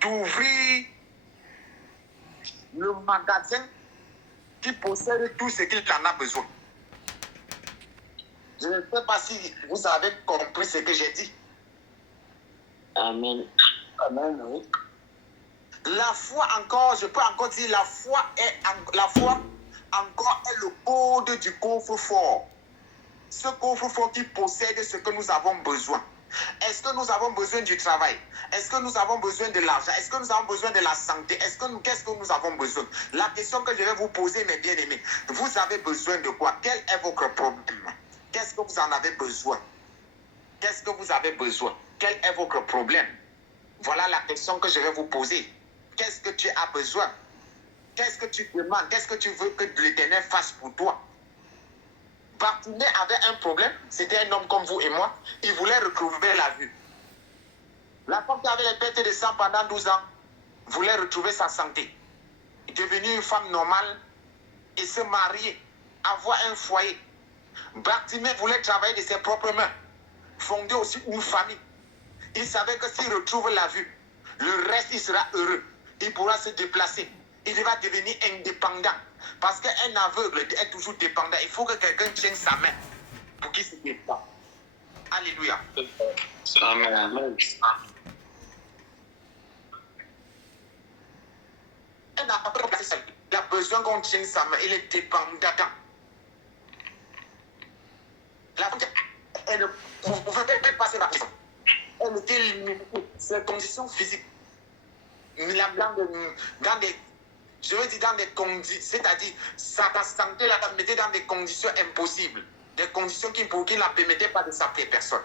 d'ouvrir le magasin qui possède tout ce qu'il en a besoin. Je ne sais pas si vous avez compris ce que j'ai dit. Amen. Amen, oui. La foi encore, je peux encore dire, la foi encore est le code du coffre-fort. Ce coffre-fort qui possède ce que nous avons besoin. Est-ce que nous avons besoin du travail? Est-ce que nous avons besoin de l'argent? Est-ce que nous avons besoin de la santé? Qu'est-ce que nous avons besoin? La question que je vais vous poser, mes bien-aimés, vous avez besoin de quoi? Quel est votre problème? Qu'est-ce que vous en avez besoin? Qu'est-ce que vous avez besoin? Quel est votre problème? Voilà la question que je vais vous poser. Qu'est-ce que tu as besoin? Qu'est-ce que tu demandes? Qu'est-ce que tu veux que l'Éternel fasse pour toi? Bartimée avait un problème. C'était un homme comme vous et moi. Il voulait retrouver la vue. La femme qui avait les pertes de sang pendant 12 ans voulait retrouver sa santé. Devenir une femme normale et se marier, avoir un foyer. Bartimée voulait travailler de ses propres mains, fonder aussi une famille. Il savait que s'il retrouve la vue, le reste, il sera heureux. Il pourra se déplacer. Il va devenir indépendant. Parce qu'un aveugle est toujours dépendant. Il faut que quelqu'un tienne sa main pour qu'il se déplace. Alléluia. Amen. Un aveugle, il a besoin qu'on tienne sa main. Il est dépendant. La femme, elle ne pouvait pas passer la prison. Elle était limitée. Ses conditions physiques. Dans des, je veux dire dans des conditions, c'est-à-dire sa santé la mettait dans des conditions impossibles, des conditions qui ne la permettaient pas de s'appeler personne.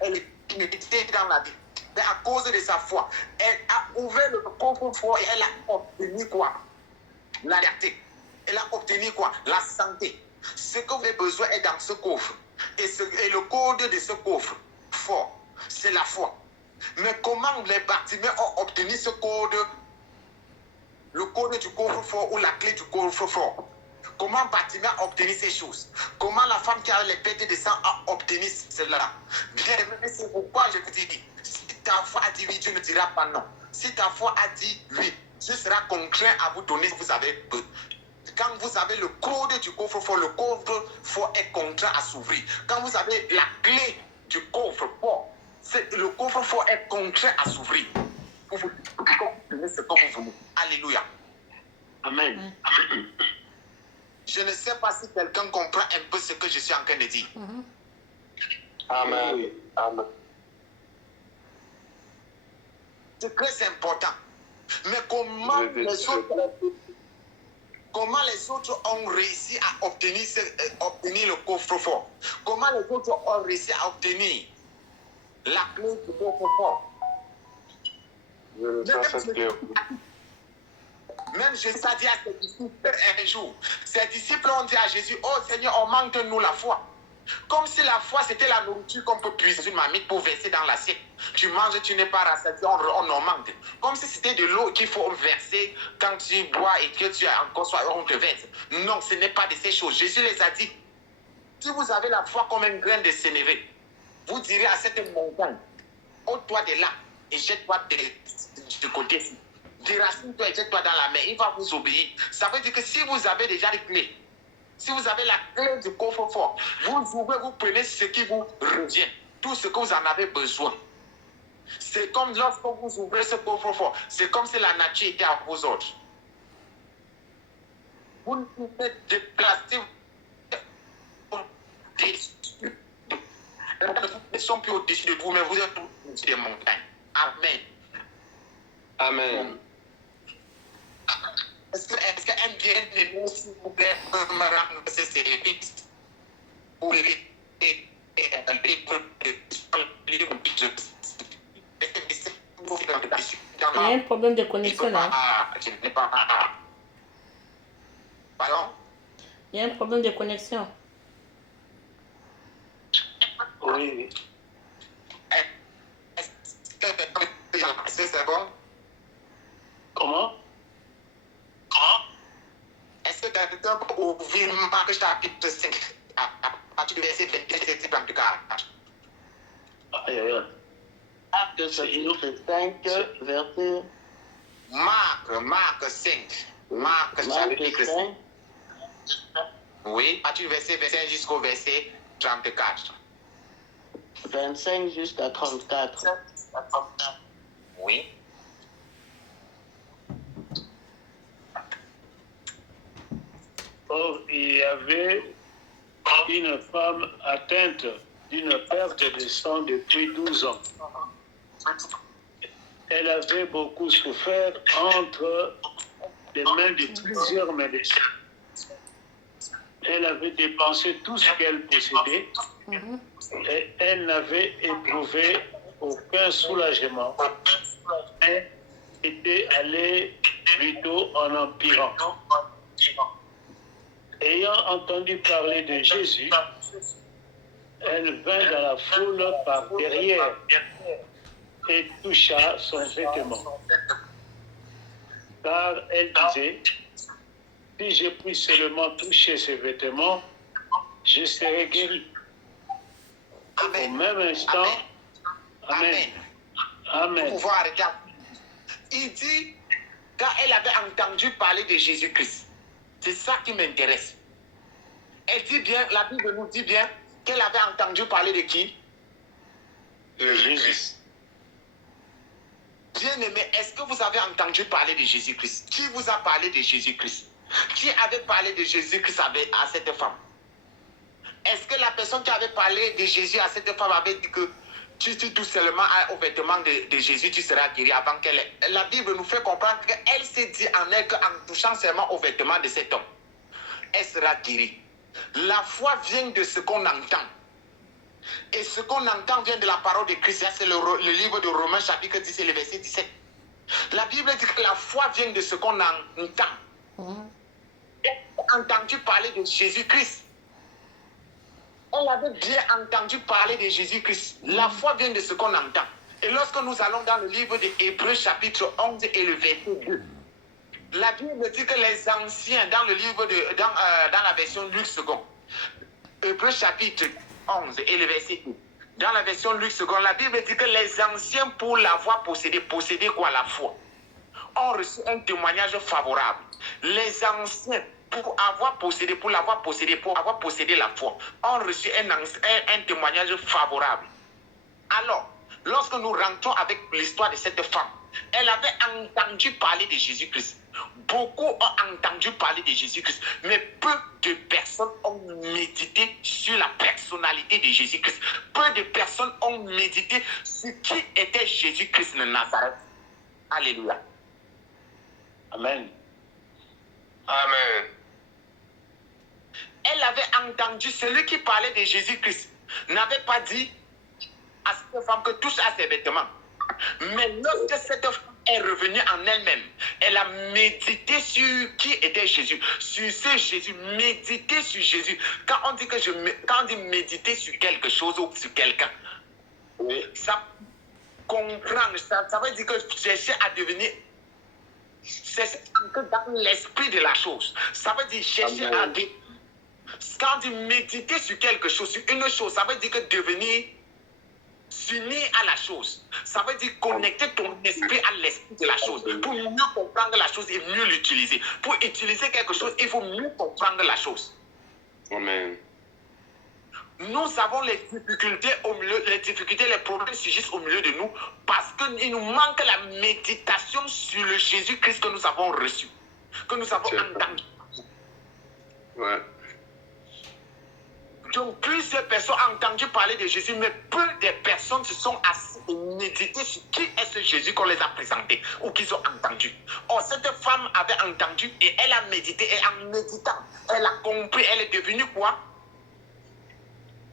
Elle était dans la vie. Mais à cause de sa foi, elle a ouvert le coffre-fort et elle a obtenu quoi? La liberté. Elle a obtenu quoi? La santé. Ce que vous avez besoin est dans ce coffre. Et le code de ce coffre fort, c'est la foi. Mais comment les Bartimée ont obtenu ce code, le code du coffre-fort ou la clé du coffre-fort? Comment Bartimée a obtenu ces choses? Comment la femme qui a les pertes de sang a obtenu cela? Bien, c'est pourquoi je vous dis, si ta foi a dit oui, Dieu ne dira pas non. Si ta foi a dit oui, Dieu sera contraint à vous donner ce que vous avez besoin. Quand vous avez le code du coffre-fort, le coffre-fort est contraint à s'ouvrir. Quand vous avez la clé du coffre-fort, le coffre-fort est contraint à s'ouvrir. Pour vous donner ce que vous voulez. Alléluia. Amen. Je ne sais pas si quelqu'un comprend un peu ce que je suis en train de dire. Amen. Amen. C'est très important. Mais comment les autres ont réussi à obtenir le coffre-fort? Comment les autres ont réussi à obtenir la clé du coffre-fort? Même Jésus a dit à ses disciples un jour, ses disciples ont dit à Jésus, oh Seigneur, on manque de nous la foi. Comme si la foi c'était la nourriture qu'on peut puiser une marmite pour verser dans l'assiette. Tu manges, tu n'es pas rassasié, on en manque. Comme si c'était de l'eau qu'il faut verser quand tu bois et que tu as encore soif, on te verse. Non, ce n'est pas de ces choses. Jésus les a dit, si vous avez la foi comme un grain de sénévé, vous direz à cette montagne, ôte-toi de là et jette-toi de côté. Déracine-toi et jette-toi dans la mer. Il va vous obéir. Ça veut dire que si vous avez déjà les clés, si vous avez la clé du coffre-fort, vous ouvrez, vous prenez ce qui vous revient, tout ce que vous en avez besoin. C'est comme lorsque vous ouvrez ce coffre-fort, c'est comme si la nature était à vos ordres. Vous ne pouvez déplacer ne sont plus au-dessus de vous, mais vous êtes au-dessus des montagnes. Amen. Amen. Est-ce qu'un bien-aimé, s'il vous plaît, peut me rendre ce service pour les Il y a un problème de connexion là. Je n'ai pas. Pardon? Il y a un problème de connexion. Oui. Est-ce que c'est bon? Comment? Est-ce que quelqu'un peut ouvrir Marc chapitre 5 à partir du verset 24? Acte chapitre 5, verset Marc 5. Marc chapitre 5. Oui, à partir du verset 25 jusqu'au verset 34. 25 jusqu'à 34. Oui. Or, il y avait une femme atteinte d'une perte de sang depuis 12 ans. Elle avait beaucoup souffert entre les mains de plusieurs médecins. Elle avait dépensé tout ce qu'elle possédait et elle n'avait éprouvé aucun soulagement, mais était allée plutôt en empirant. Ayant entendu parler de Jésus, elle vint dans la foule par derrière et toucha son vêtement. Car elle disait, si je puis seulement toucher ses vêtements, je serai guéri. Au même instant, Amen. Amen. Pouvoir arrêter. Il dit, quand elle avait entendu parler de Jésus-Christ, c'est ça qui m'intéresse. Elle dit bien, la Bible nous dit bien qu'elle avait entendu parler de qui? De Jésus. Bien-aimé, est-ce que vous avez entendu parler de Jésus-Christ? Qui vous a parlé de Jésus-Christ? Qui avait parlé de Jésus-Christ à cette femme? Est-ce que la personne qui avait parlé de Jésus à cette femme avait dit que tu tout seulement au vêtement de Jésus, tu seras guéri avant qu'elle... La Bible nous fait comprendre qu'elle s'est dit en elle qu'en touchant seulement au vêtement de cet homme, elle sera guérie. La foi vient de ce qu'on entend. Et ce qu'on entend vient de la parole de Christ. C'est le livre de Romains chapitre 10 et le verset 17. La Bible dit que la foi vient de ce qu'on entend. Elle a entendu parler de Jésus-Christ. Elle avait bien entendu parler de Jésus-Christ. La foi vient de ce qu'on entend. Et lorsque nous allons dans le livre de Hébreux chapitre 11 et le verset 2, la Bible dit que les anciens, dans le livre dans la version Luc II, Hébreux chapitre 11 et le verset 2, dans la version Luc II, la Bible dit que les anciens, pour l'avoir possédé quoi? La foi, ont reçu un témoignage favorable. Les anciens, pour l'avoir possédé la foi, ont reçu un témoignage favorable. Alors, lorsque nous rentrons avec l'histoire de cette femme, elle avait entendu parler de Jésus-Christ. Beaucoup ont entendu parler de Jésus-Christ, mais peu de personnes ont médité sur la personnalité de Jésus-Christ. Peu de personnes ont médité sur qui était Jésus-Christ de Nazareth. Alléluia. Amen. Amen. Elle avait entendu, celui qui parlait de Jésus-Christ n'avait pas dit à cette femme que touche à ses vêtements. Mais lorsque cette femme est revenue en elle-même, elle a médité sur qui était Jésus, sur ce Jésus, méditer sur Jésus. Quand on dit méditer sur quelque chose ou sur quelqu'un, ça comprend, ça veut dire que chercher à devenir, c'est dans l'esprit de la chose. Ça veut dire chercher à devenir. Quand on dit méditer sur quelque chose, sur une chose, ça veut dire que devenir s'unir à la chose. Ça veut dire connecter ton esprit à l'esprit de la chose. Pour mieux comprendre la chose et mieux l'utiliser. Pour utiliser quelque chose, il faut mieux comprendre la chose. Amen. Nous avons les difficultés au milieu, les problèmes surgissent au milieu de nous parce qu'il nous manque la méditation sur le Jésus-Christ que nous avons reçu, que nous avons entendu. Ouais. Donc, plusieurs personnes ont entendu parler de Jésus, mais peu de personnes se sont assises et méditées sur qui est ce Jésus qu'on les a présenté ou qu'ils ont entendu. Or, cette femme avait entendu et elle a médité. Et en méditant, elle a compris, elle est devenue quoi?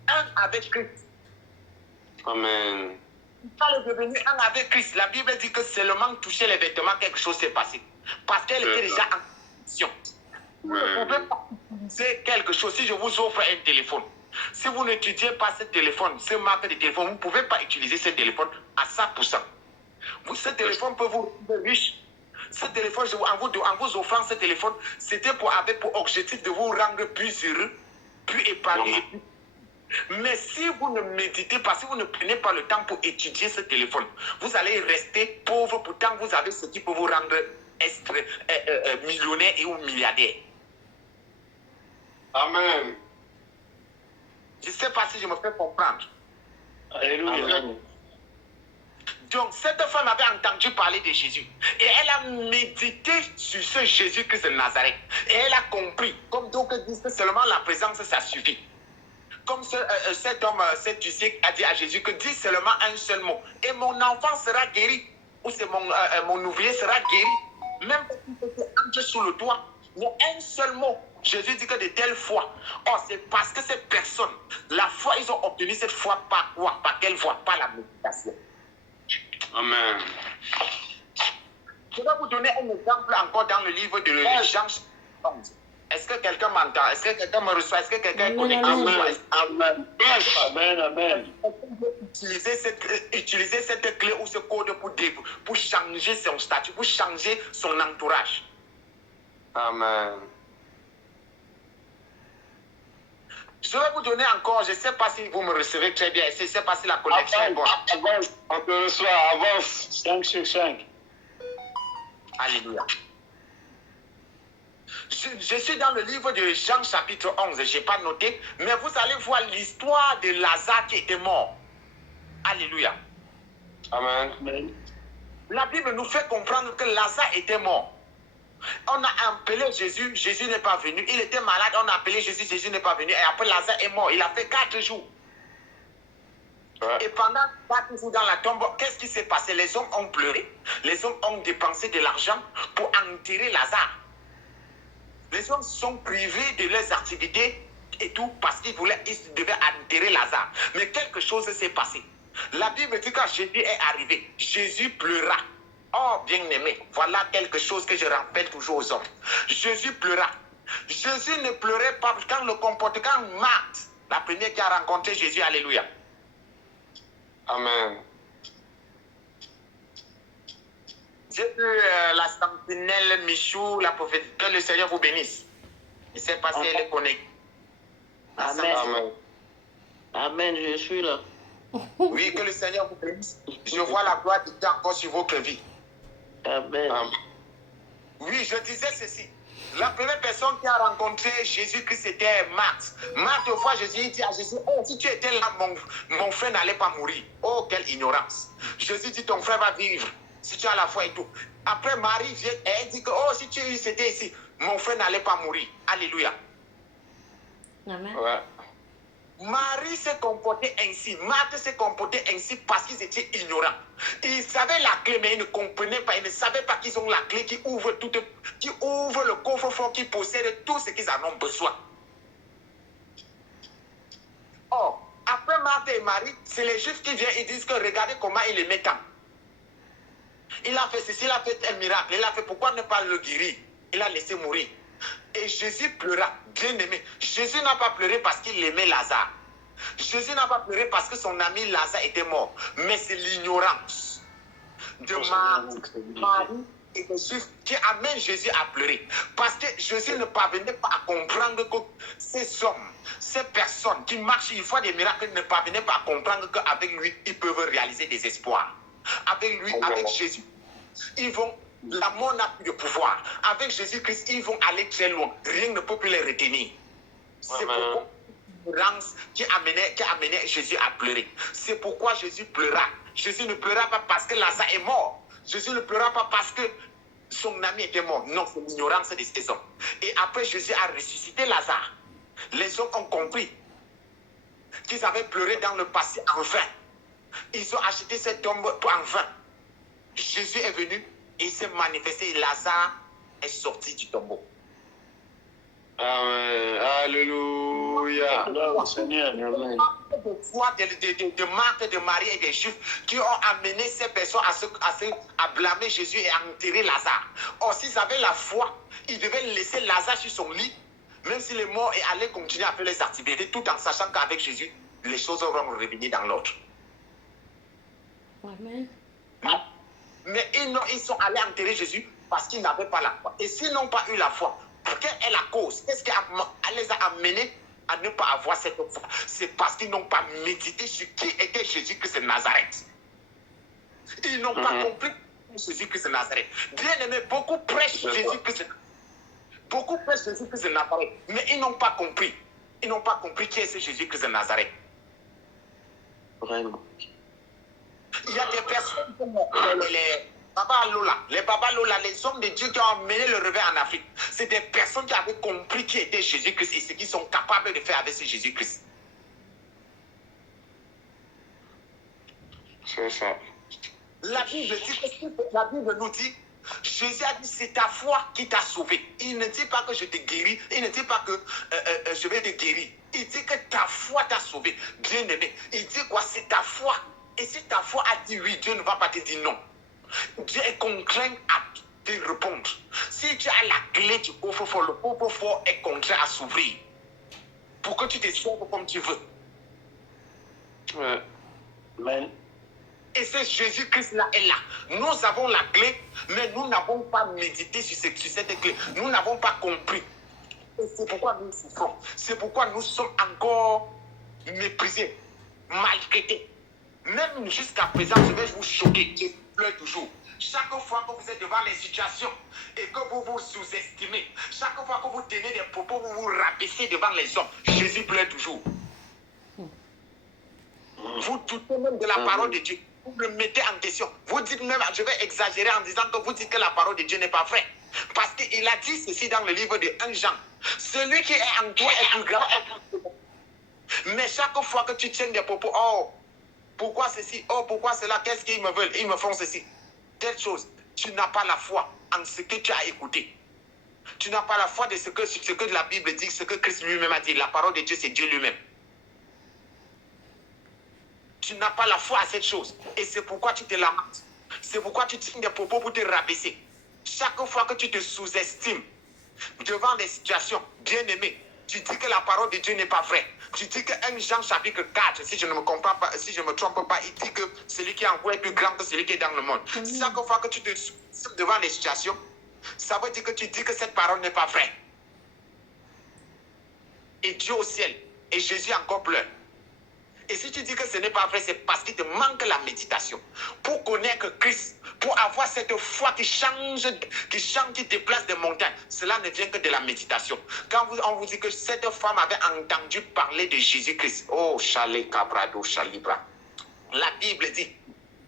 Un avec Christ. Amen. Quand elle est devenue un avec Christ, la Bible dit que seulement toucher les vêtements, quelque chose s'est passé. Parce qu'elle était déjà en mission. Vous ne pouvez pas utiliser quelque chose. Si je vous offre un téléphone, si vous n'étudiez pas ce téléphone, ce marque de téléphone, vous ne pouvez pas utiliser ce téléphone à 100%. Ce téléphone peut vous rendre riche. Ce téléphone, en vous offrant ce téléphone, c'était avec pour objectif de vous rendre plus heureux, plus épargné. Mais si vous ne méditez pas, si vous ne prenez pas le temps pour étudier ce téléphone, vous allez rester pauvre, pourtant vous avez ce qui peut vous rendre millionnaire et ou milliardaire. Amen. Je ne sais pas si je me fais comprendre. Alléluia. Amen. Donc, cette femme avait entendu parler de Jésus. Et elle a médité sur ce Jésus-Christ de Nazareth. Et elle a compris, comme donc disent que seulement la présence, ça suffit. Comme cet homme, cet huissier a dit à Jésus que dis seulement un seul mot. Et mon enfant sera guéri. Ou c'est mon ouvrier sera guéri. Même si c'était entre sous le toit. Mais un seul mot. Jésus dit que de telle foi. Oh, c'est parce que cette personne, la foi, ils ont obtenu cette foi par quoi? Par quelle foi? Par la méditation. Amen. Je vais vous donner un exemple encore dans le livre de Jean 11. Est-ce que quelqu'un m'entend? Est-ce que quelqu'un me reçoit? Est-ce que quelqu'un est connecté? Amen. Amen. Amen. Utiliser cette clé ou ce code pour changer son statut, pour changer son entourage. Amen. Je vais vous donner encore, je ne sais pas si vous me recevez très bien, je ne sais pas si la connexion est bonne. Avance. On te reçoit. Avance. 5 sur 5. Alléluia. Je suis dans le livre de Jean chapitre 11, je n'ai pas noté, mais vous allez voir l'histoire de Lazare qui était mort. Alléluia. Amen. Amen. La Bible nous fait comprendre que Lazare était mort. On a appelé Jésus, Jésus n'est pas venu. Il était malade, on a appelé Jésus, Jésus n'est pas venu. Et après Lazare est mort, il a fait 4 jours. Ouais. Et pendant 4 jours dans la tombe, qu'est-ce qui s'est passé? Les hommes ont pleuré. Les hommes ont dépensé de l'argent pour enterrer Lazare. Les hommes sont privés de leurs activités et tout parce qu'ils devaient enterrer Lazare. Mais quelque chose s'est passé. La Bible dit que quand Jésus est arrivé, Jésus pleura. Oh, bien-aimé, voilà quelque chose que je rappelle toujours aux hommes. Jésus pleura. Jésus ne pleurait pas quand le comportement Marthe, la première qui a rencontré Jésus, alléluia. Amen. J'ai vu la sentinelle Michou, la prophète, que le Seigneur vous bénisse. Il s'est passé, elle est connectée. Amen. Amen. Amen, je suis là. Oui, que le Seigneur vous bénisse. Je vois la gloire de Dieu encore sur votre vie. Amen. Amen. Oui, je disais ceci. La première personne qui a rencontré Jésus-Christ, c'était Marthe. Marthe voit Jésus, il dit à Jésus, oh, si tu étais là, mon frère n'allait pas mourir. Oh, quelle ignorance. Jésus dit, ton frère va vivre, si tu as la foi et tout. Après, Marie vient et elle dit que, oh, si tu étais ici, mon frère n'allait pas mourir. Alléluia. Amen. Ouais. Marie s'est comportée ainsi, Marthe s'est comportée ainsi parce qu'ils étaient ignorants. Ils savaient la clé, mais ils ne comprenaient pas. Ils ne savaient pas qu'ils ont la clé qui ouvre le coffre-fort, qui possède tout ce qu'ils en ont besoin. Or, après Marthe et Marie, c'est les Juifs qui viennent et disent que regardez comment il est méchant. Il a fait ceci, il a fait un miracle. Il a fait pourquoi ne pas le guérir? Il a laissé mourir. Et Jésus pleura, bien aimé. Jésus n'a pas pleuré parce qu'il aimait Lazare. Jésus n'a pas pleuré parce que son ami Lazare était mort. Mais c'est l'ignorance de Marie et des Juifs qui amène Jésus à pleurer. Parce que Jésus ne parvenait pas à comprendre que ces hommes, ces personnes qui marchent, ils font des miracles, ne parvenaient pas à comprendre qu'avec lui, ils peuvent réaliser des espoirs. Avec lui, avec Jésus, ils vont... La mort n'a plus de pouvoir. Avec Jésus-Christ, ils vont aller très loin. Rien ne peut plus les retenir. C'est pourquoi l'ignorance qui amenait Jésus à pleurer. C'est pourquoi Jésus pleura. Jésus ne pleura pas parce que Lazare est mort. Jésus ne pleura pas parce que son ami était mort. Non, c'est l'ignorance de ces hommes. Et après, Jésus a ressuscité Lazare. Les hommes ont compris qu'ils avaient pleuré dans le passé en vain. Ils ont acheté cette tombe en vain. Jésus est venu. Il s'est manifesté et Lazare est sorti du tombeau. Amen. Alléluia. Gloire au Seigneur. Amen. De foi de Marthe, de Marie et des Juifs qui ont amené ces personnes à blâmer Jésus et à enterrer Lazare. Or, s'ils avaient la foi, ils devaient laisser Lazare sur son lit, même s'il est mort, et aller continuer à faire les activités, tout en sachant qu'avec Jésus, les choses vont revenir dans l'ordre. Amen. Mais ils sont allés enterrer Jésus parce qu'ils n'avaient pas la foi. Et s'ils n'ont pas eu la foi, quelle est la cause? Qu'est-ce qui les a amenés à ne pas avoir cette foi, c'est parce qu'ils n'ont pas médité sur qui était Jésus-Christ de Nazareth. Ils n'ont pas compris Jésus-Christ de Nazareth. Bien aimé, beaucoup prêchent Jésus-Christ. Beaucoup prêchent Jésus-Christ de Nazareth, mais ils n'ont pas compris. Ils n'ont pas compris qui est ce Jésus-Christ de Nazareth. Vraiment. Il y a des personnes comme les Baba Lola, les hommes de Dieu qui ont amené le réveil en Afrique. C'est des personnes qui avaient compris qui était Jésus-Christ et ce qu'ils sont capables de faire avec ce Jésus-Christ. C'est ça. La Bible nous dit, Jésus a dit, c'est ta foi qui t'a sauvé. Il ne dit pas que je te guéris, il ne dit pas que je vais te guérir. Il dit que ta foi t'a sauvé. Bien aimé, il dit quoi? C'est ta foi. Et si ta foi a dit oui, Dieu ne va pas te dire non. Dieu est contraint à te répondre. Si tu as la clé du coffre-fort, le coffre-fort est contraint à s'ouvrir pour que tu te sauves comme tu veux. Ouais. Amen. Et ce Jésus-Christ-là est là. Nous avons la clé, mais nous n'avons pas médité sur cette clé. Nous n'avons pas compris. Et c'est pourquoi nous souffrons. C'est pourquoi nous sommes encore méprisés, maltraités. Même jusqu'à présent, je vais vous choquer. Je pleure toujours. Chaque fois que vous êtes devant les situations et que vous vous sous-estimez, chaque fois que vous tenez des propos, vous vous rabaissez devant les hommes, Jésus pleure toujours. Vous doutez même de la parole de Dieu. Vous le mettez en question. Vous dites même, je vais exagérer en disant que vous dites que la parole de Dieu n'est pas vraie. Parce qu'il a dit ceci dans le livre de 1 Jean. Celui qui est en toi est plus grand. Mais chaque fois que tu tiens des propos, oh, pourquoi ceci, oh, pourquoi cela, qu'est-ce qu'ils me veulent, ils me font ceci. Telle chose, tu n'as pas la foi en ce que tu as écouté. Tu n'as pas la foi de ce que la Bible dit, ce que Christ lui-même a dit. La parole de Dieu, c'est Dieu lui-même. Tu n'as pas la foi à cette chose. Et c'est pourquoi tu te lamentes. C'est pourquoi tu tiens des propos pour te rabaisser. Chaque fois que tu te sous-estimes devant des situations, bien aimées, tu dis que la parole de Dieu n'est pas vraie. Tu dis que 1 Jean chapitre 4, si je ne me comprends pas, si je ne me trompe pas, il dit que celui qui est en toi est plus grand que celui qui est dans le monde. Chaque fois que tu te sous-estimes devant les situations, ça veut dire que tu dis que cette parole n'est pas vraie. Et Dieu au ciel, et Jésus encore pleure. Et si tu dis que ce n'est pas vrai, c'est parce qu'il te manque la méditation. Pour connaître Christ, pour avoir cette foi qui change, qui déplace des montagnes, cela ne vient que de la méditation. Quand on vous dit que cette femme avait entendu parler de Jésus-Christ, oh, Chalet Cabrado, Chalibra. La Bible dit,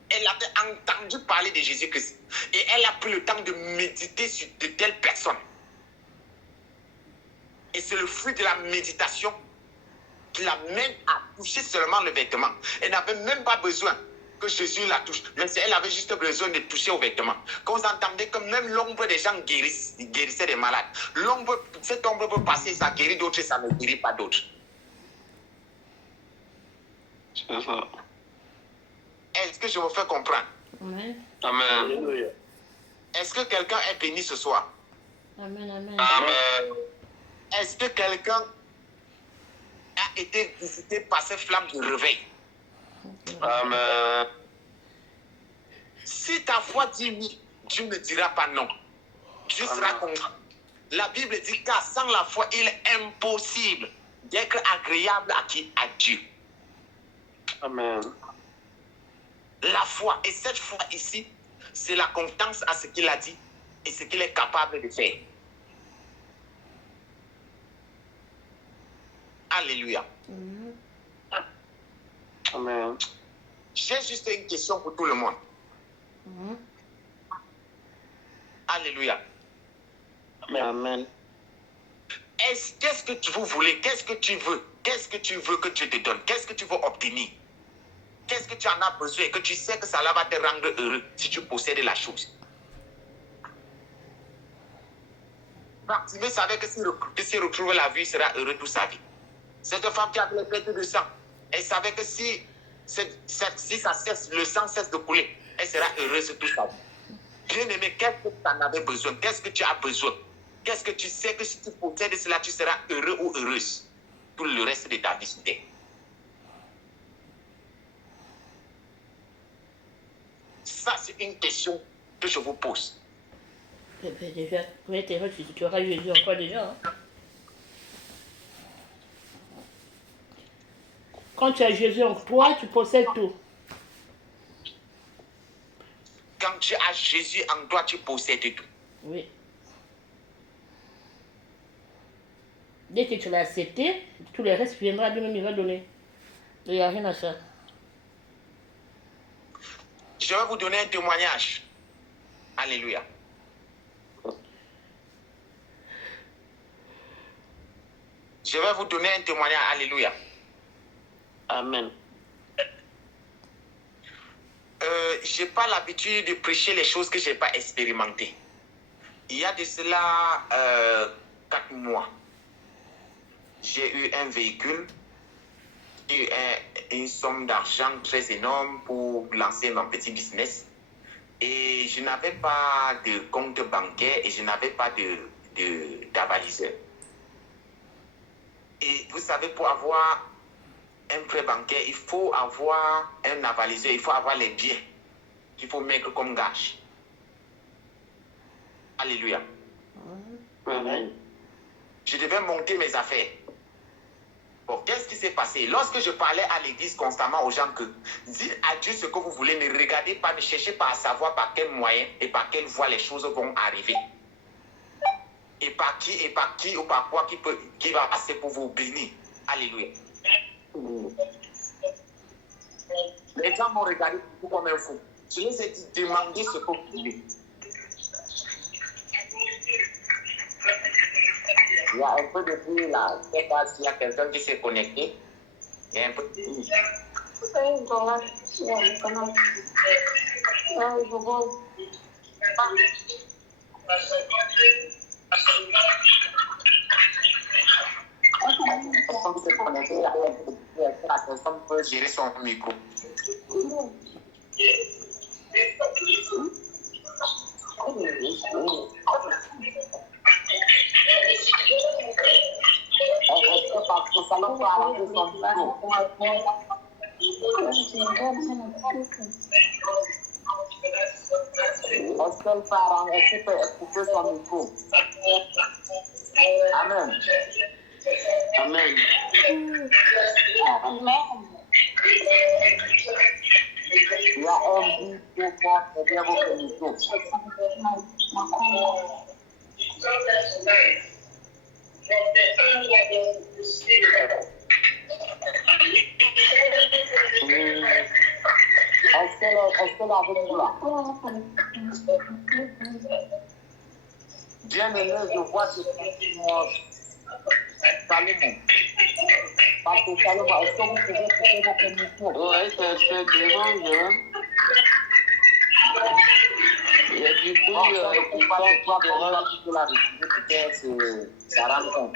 elle avait entendu parler de Jésus-Christ. Et elle a pris le temps de méditer sur de telles personnes. Et c'est le fruit de la méditation qui l'amène à toucher seulement le vêtement. Elle n'avait même pas besoin que Jésus la touche. Mais elle avait juste besoin de toucher au vêtement. Quand vous entendez que même l'ombre des gens guérissait des malades. Cette ombre peut passer, ça guérit d'autres et ça ne guérit pas d'autres. C'est ça. Est-ce que je me fais comprendre? Amen. Amen. Alléluia. Est-ce que quelqu'un est béni ce soir? Amen. Amen. Amen. Est-ce que quelqu'un a été visité par cette flamme de réveil? Amen. Si ta foi dit oui, Dieu ne dira pas non. Dieu sera content. La Bible dit car sans la foi, il est impossible d'être agréable à qui? À Dieu. Amen. La foi, et cette foi ici, c'est la confiance à ce qu'il a dit et ce qu'il est capable de faire. Alléluia. Amen. J'ai juste une question pour tout le monde. Alléluia. Amen. Qu'est-ce que vous voulez? Qu'est-ce que tu veux? Qu'est-ce que tu veux que Dieu te donne? Qu'est-ce que tu veux obtenir? Qu'est-ce que tu en as besoin et que tu sais que ça va te rendre heureux si tu possèdes la chose? Bartimée savait que s'il retrouve la vie, il sera heureux toute sa vie. Cette femme qui avait les pertes de sang, elle savait que si ça cesse, le sang cesse de couler, elle sera heureuse toute sa vie. Bien aimé, qu'est-ce que tu en avais besoin? Qu'est-ce que tu as besoin? Qu'est-ce que tu sais que si tu possèdes cela, tu seras heureux ou heureuse tout le reste de ta vie? Ça, c'est une question que je vous pose. Eh bien, déjà, tu auras Jésus encore déjà. Hein? Quand tu as Jésus en toi, tu possèdes tout. Quand tu as Jésus en toi, tu possèdes tout. Oui. Dès que tu l'as accepté, tout le reste viendra lui-même, il va donner. Il n'y a rien à faire. Je vais vous donner un témoignage. Alléluia. Je vais vous donner un témoignage. Alléluia. Amen. Je n'ai pas l'habitude de prêcher les choses que je n'ai pas expérimentées. Il y a de cela 4 mois. J'ai eu un véhicule, j'ai eu une somme d'argent très énorme pour lancer mon petit business. Et je n'avais pas de compte bancaire et je n'avais pas d'avaliseur. Et vous savez, pour avoir un prêt bancaire, il faut avoir un avaliseur, il faut avoir les biens qu'il faut mettre comme gage. Alléluia. Amen. Je devais monter mes affaires. Bon, qu'est-ce qui s'est passé? Lorsque je parlais à l'église constamment aux gens que dites à Dieu ce que vous voulez, ne regardez pas, ne cherchez pas à savoir par quel moyen et par quelle voie les choses vont arriver. Et par qui ou par quoi qui va passer pour vous bénir. Alléluia. Les gens m'ont regardé comme un fou. Je les ai dit, demandez ce que vous voulez. Il y a un peu de bruit là. Je ne sais pas s'il y a quelqu'un qui s'est connecté. Il y a un peu de bruit. Personne qui s'est connecté, la personne peut gérer son micro. Est-ce qu'elle peut écouter son micro? Amen. Amen. Il y a un but pour moi, c'est bien votre micro. Est-ce qu'elle est avec vous là? Bien aimé, je vois ce Salomon. Parce que Salomon, est-ce que vous pouvez couper votre micro? Ouais, ça dérange, hein. Il y a du bruit qui dérange. Ça rend compte.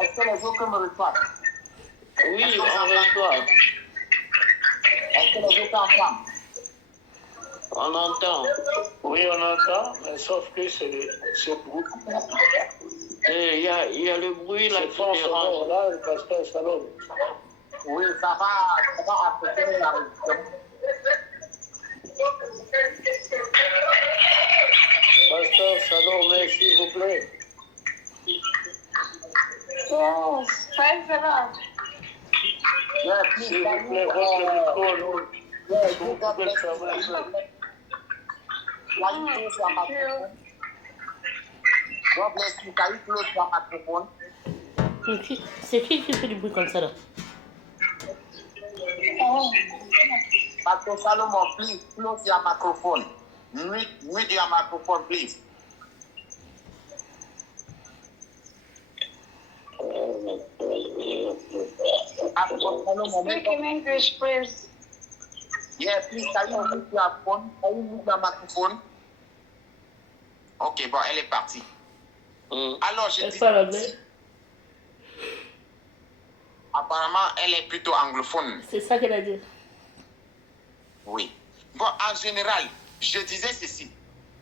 Est-ce que les autres me reçoivent? Oui, on reçoit. Est-ce que les autres entendent? On entend. Oui, on entend, mais sauf que c'est bruit. Et il y a le bruit là C'est qui fort dérange. sonore là, le pasteur Salom. Oui, ça va affecter la réduction. Pasteur Salom, s'il vous plaît. Yes, praise the Lord. Yeah, please, S'il can vous plaît, you, votre micro, nous. yeah, Vous pouvez le fermer un peu. can you close your microphone? God bless you. Can you close your microphone? C'est qui fait du bruit comme ça là? Pastor Solomon, please close your microphone. Mute your microphone, please. Pastor Solomon, Speak in English, please. yeah, please, can you mute your phone? Can you mute your microphone? Ok, bon, elle est partie. Alors, je Elle dis, parle anglais. apparemment, elle est plutôt anglophone. C'est ça qu'elle a dit. Oui. Bon, en général, je disais ceci.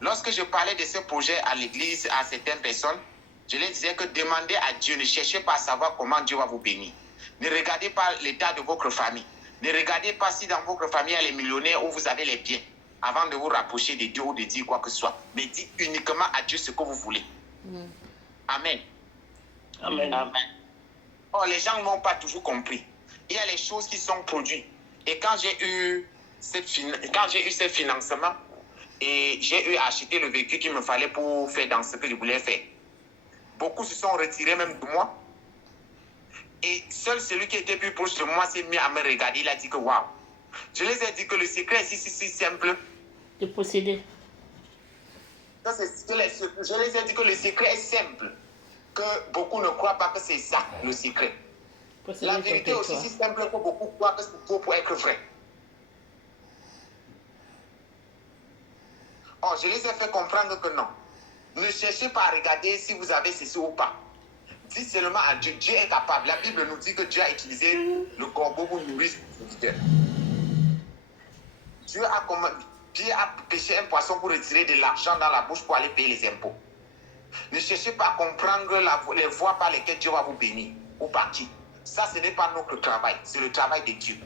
Lorsque je parlais de ce projet à l'église, à certaines personnes, je leur disais que demandez à Dieu, ne cherchez pas à savoir comment Dieu va vous bénir. Ne regardez pas l'état de votre famille. Ne regardez pas si dans votre famille il y a les millionnaires ou vous avez les biens. avant de vous rapprocher de Dieu ou de dire quoi que ce soit. Mais dites uniquement à Dieu ce que vous voulez. Amen. Amen. Amen. Oh, les gens n'ont pas toujours compris. Il y a les choses qui sont produites. Et quand j'ai eu ce financement, et j'ai eu à acheter le véhicule qu'il me fallait pour faire dans ce que je voulais faire, beaucoup se sont retirés même de moi. Et seul celui qui était plus proche de moi s'est mis à me regarder. Il a dit que waouh. Je les ai dit que le secret est si simple. De posséder. Je les ai dit que le secret est simple. Que beaucoup ne croient pas que c'est ça le secret. Posséder La ton vérité est aussi territoire. si simple que beaucoup croient que c'est faux pour être vrai. Oh, je les ai fait comprendre que non. Ne cherchez pas à regarder si vous avez ceci ou pas. Dites seulement à Dieu. Dieu est capable. La Bible nous dit que Dieu a utilisé le corbeau pour nourrir ses serviteurs. Dieu a pêché un poisson pour retirer de l'argent dans la bouche pour aller payer les impôts. Ne cherchez pas à comprendre les voies par lesquelles Dieu va vous bénir. Ou par qui. Ça, ce n'est pas notre travail. C'est le travail de Dieu.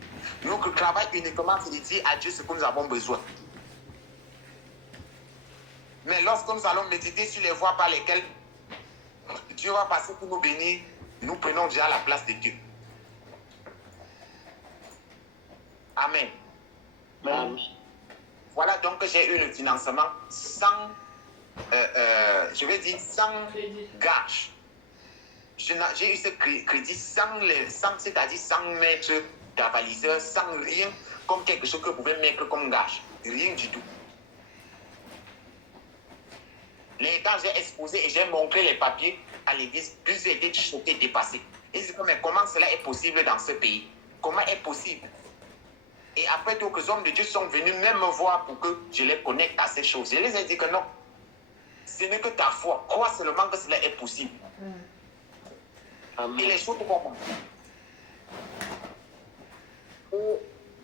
Notre travail uniquement, c'est de dire à Dieu ce que nous avons besoin. Mais lorsque nous allons méditer sur les voies par lesquelles Dieu va passer pour nous bénir, nous prenons déjà la place de Dieu. Amen. Amen. Voilà donc que j'ai eu le financement sans, je vais dire, sans gage. J'ai eu ce crédit c'est-à-dire sans mettre d'avaliseur, sans rien comme quelque chose que vous pouvez mettre comme gage. Rien du tout. Quand j'ai exposé et j'ai montré les papiers à l'église, plusieurs étaient choqués, dépassés. Ils disent mais comment cela est possible dans ce pays? Comment est possible? Et après, d'autres hommes de Dieu sont venus même me voir pour que je les connecte à ces choses. Je les ai dit que non. Ce n'est que ta foi. Crois seulement que cela est possible. Et les choses vont.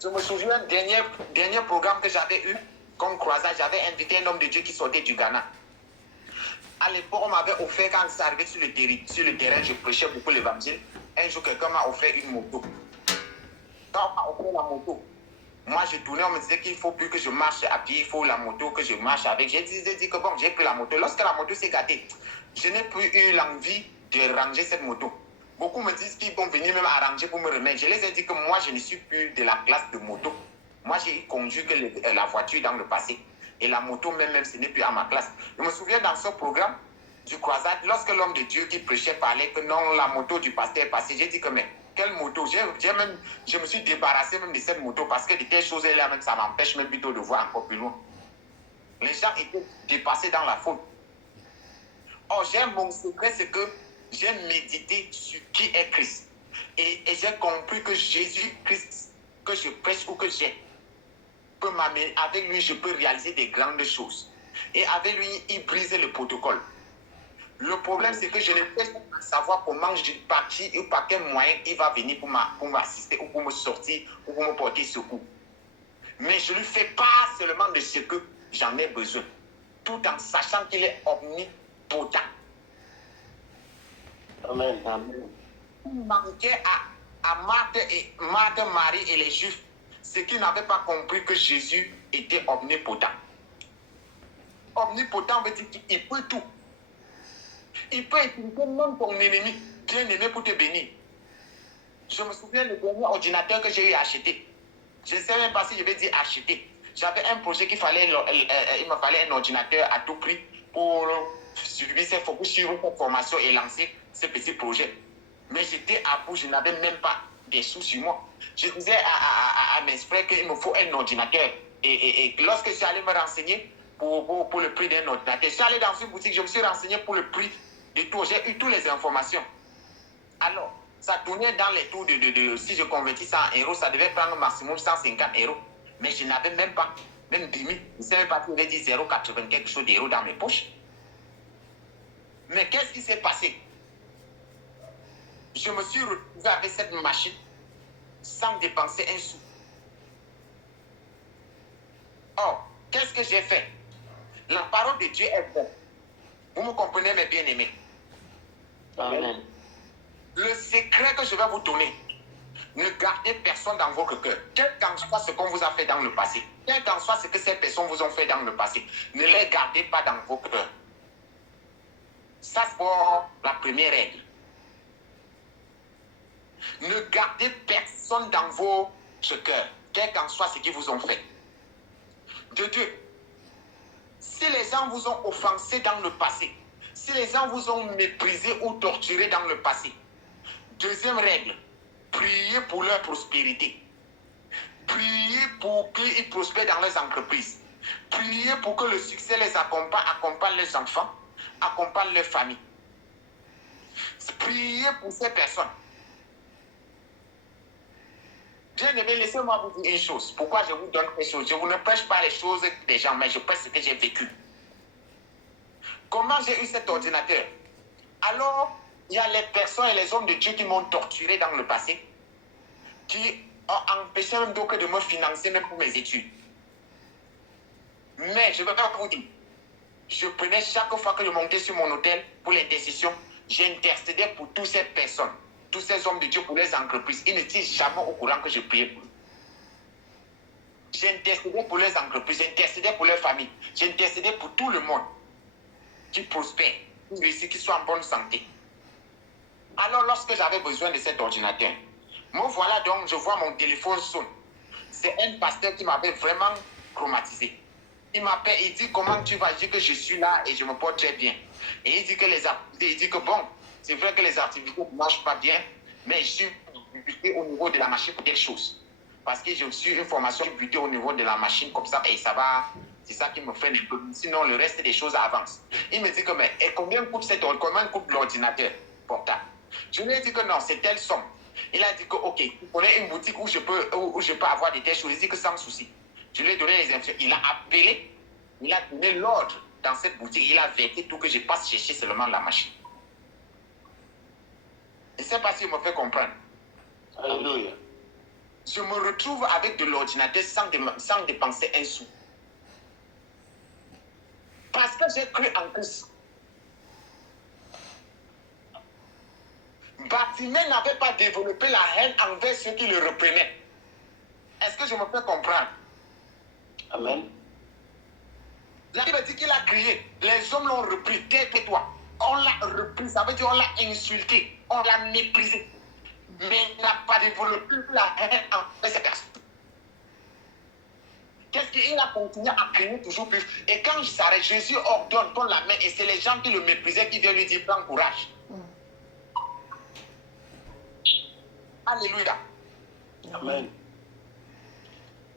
Je me souviens, dernier programme que j'avais eu, comme croisade, j'avais invité un homme de Dieu qui sortait du Ghana. À l'époque, on m'avait offert, quand c'est arrivé sur le terrain, je prêchais beaucoup l'évangile. Un jour, quelqu'un m'a offert une moto. Quand on m'a offert la moto, moi je tournais, on me disait qu'il ne faut plus que je marche à pied, il faut la moto que je marche avec. J'ai dit que bon, j'ai pris la moto. Lorsque la moto s'est gâtée, je n'ai plus eu l'envie de ranger cette moto. Beaucoup me disent qu'ils vont venir même arranger pour me remettre. Je les ai dit que moi, je ne suis plus de la classe de moto. Moi, j'ai conduit que la voiture dans le passé. Et la moto, même, ce n'est plus à ma classe. Je me souviens dans ce programme du croisade, lorsque l'homme de Dieu qui prêchait parlait que non, la moto du pasteur est passée, j'ai dit que mais, quelle moto? Je me suis débarrassé même de cette moto parce que de telles choses-là, même, ça m'empêche même plutôt de voir encore plus loin. Les gens étaient dépassés dans la faute. Or, mon secret, c'est que j'ai médité sur qui est Christ. Et j'ai compris que Jésus-Christ, que je prêche ou que j'ai, peut m'amener, avec lui, je peux réaliser des grandes choses. Et avec lui, il brise le protocole. Le problème, c'est que je ne peux pas savoir comment, par qui ou par quel moyen il va venir pour m'assister ou pour me sortir ou pour me porter secours. Mais je lui fais part seulement de ce que j'en ai besoin, tout en sachant qu'il est omnipotent. Amen. Amen. Il manquait à Marthe, Marie et les Juifs, c'est qu'ils n'avaient pas compris que Jésus était omnipotent. Omnipotent veut dire qu'il peut tout. Il peut utiliser même ton ennemi, bien aimé, pour te bénir. Je me souviens du dernier ordinateur que j'ai eu à acheter. Je ne sais même pas si je vais dire acheter. J'avais un projet il me fallait un ordinateur à tout prix pour suivre cette formation et lancer ce petit projet. Mais j'étais à bout, je n'avais même pas des sous sur moi. Je disais à mes frères qu'il me faut un ordinateur. Et lorsque je suis allé me renseigner pour le prix d'un ordinateur, je suis allé dans une boutique, je me suis renseigné pour le prix de tout. J'ai eu toutes les informations. Alors, ça tournait dans les tours si je convertis ça en euros, ça devait prendre maximum 150 euros. Mais je n'avais même pas, même 10 000. Je ne sais même pas si j'avais dit 0,80 quelque chose d'euros dans mes poches. Mais qu'est-ce qui s'est passé? Je me suis retrouvé avec cette machine sans dépenser un sou. Or, qu'est-ce que j'ai fait? La parole de Dieu est bonne. Vous me comprenez, mes bien-aimés? Amen. Le secret que je vais vous donner, Ne gardez personne dans votre cœur. Quel qu'en soit ce qu'on vous a fait dans le passé, quel qu'en soit ce que ces personnes vous ont fait dans le passé, ne les gardez pas dans vos cœurs. Ça, c'est pour la première règle. Ne gardez personne dans votre cœur, quel qu'en soit ce qu'ils vous ont fait. De deux, si les gens vous ont offensé dans le passé, si les gens vous ont méprisé ou torturé dans le passé, deuxième règle, priez pour leur prospérité. Priez pour qu'ils prospèrent dans leurs entreprises. Priez pour que le succès les accompagne leurs enfants, accompagne leur famille. Priez pour ces personnes. Bien-aimé, laissez-moi vous dire une chose. Pourquoi je vous donne quelque chose? Je vous ne prêche pas les choses des gens, mais je prêche ce que j'ai vécu. Comment j'ai eu cet ordinateur? Alors, il y a les personnes et les hommes de Dieu qui m'ont torturé dans le passé, qui ont empêché même donc de me financer même pour mes études. Mais je ne veux pas vous dire, je prenais chaque fois que je montais sur mon hôtel pour l'intercession, j'intercédais pour toutes ces personnes, tous ces hommes de Dieu pour les entreprises. Ils n'étaient jamais au courant que je priais pour eux. J'intercédais pour les entreprises, j'intercédais pour leurs familles, j'intercédais pour tout le monde qui prospère, qui réussit, qui soit en bonne santé. Alors, lorsque j'avais besoin de cet ordinateur, me voilà donc, je vois mon téléphone sonne. C'est un pasteur qui m'avait vraiment traumatisé. Il m'appelle, il dit comment tu vas? Je dis que je suis là et je me porte très bien. Et il dit que bon, c'est vrai que les activités ne marchent pas bien, mais je suis buté au niveau de la machine pour quelque chose. Parce que j'ai reçu une formation butée au niveau de la machine comme ça et ça va, c'est ça qui me fait un peu. Sinon, le reste des choses avancent. Il me dit que, mais et combien coûte l'ordinateur portable? Je lui ai dit que non, c'est telle somme. Il a dit que, ok, vous connaissez une boutique où je peux avoir des telles choses. Il dit que sans souci. Je lui ai donné les infos. Il a appelé, il a donné l'ordre dans cette boutique. Il a vérifié tout que je passe chercher seulement la machine. Je ne sais pas s'il me fait comprendre. Alléluia. Je me retrouve avec de l'ordinateur sans dépenser un sou. Parce que j'ai cru en Christ. Bartimée n'avait pas développé la haine envers ceux qui le reprenaient. Est-ce que je me fais comprendre? Amen. La Bible dit qu'il a crié. Les hommes l'ont repris. Tais-toi. On l'a repris. Ça veut dire on l'a insulté. On l'a méprisé. Mais il n'a pas développé la haine envers ces personnes. Qu'est-ce qu'il a continué à crier toujours plus? Et quand il s'arrête, Jésus ordonne qu'on la main. Et c'est les gens qui le méprisaient qui viennent lui dire prends courage. Alléluia. Amen.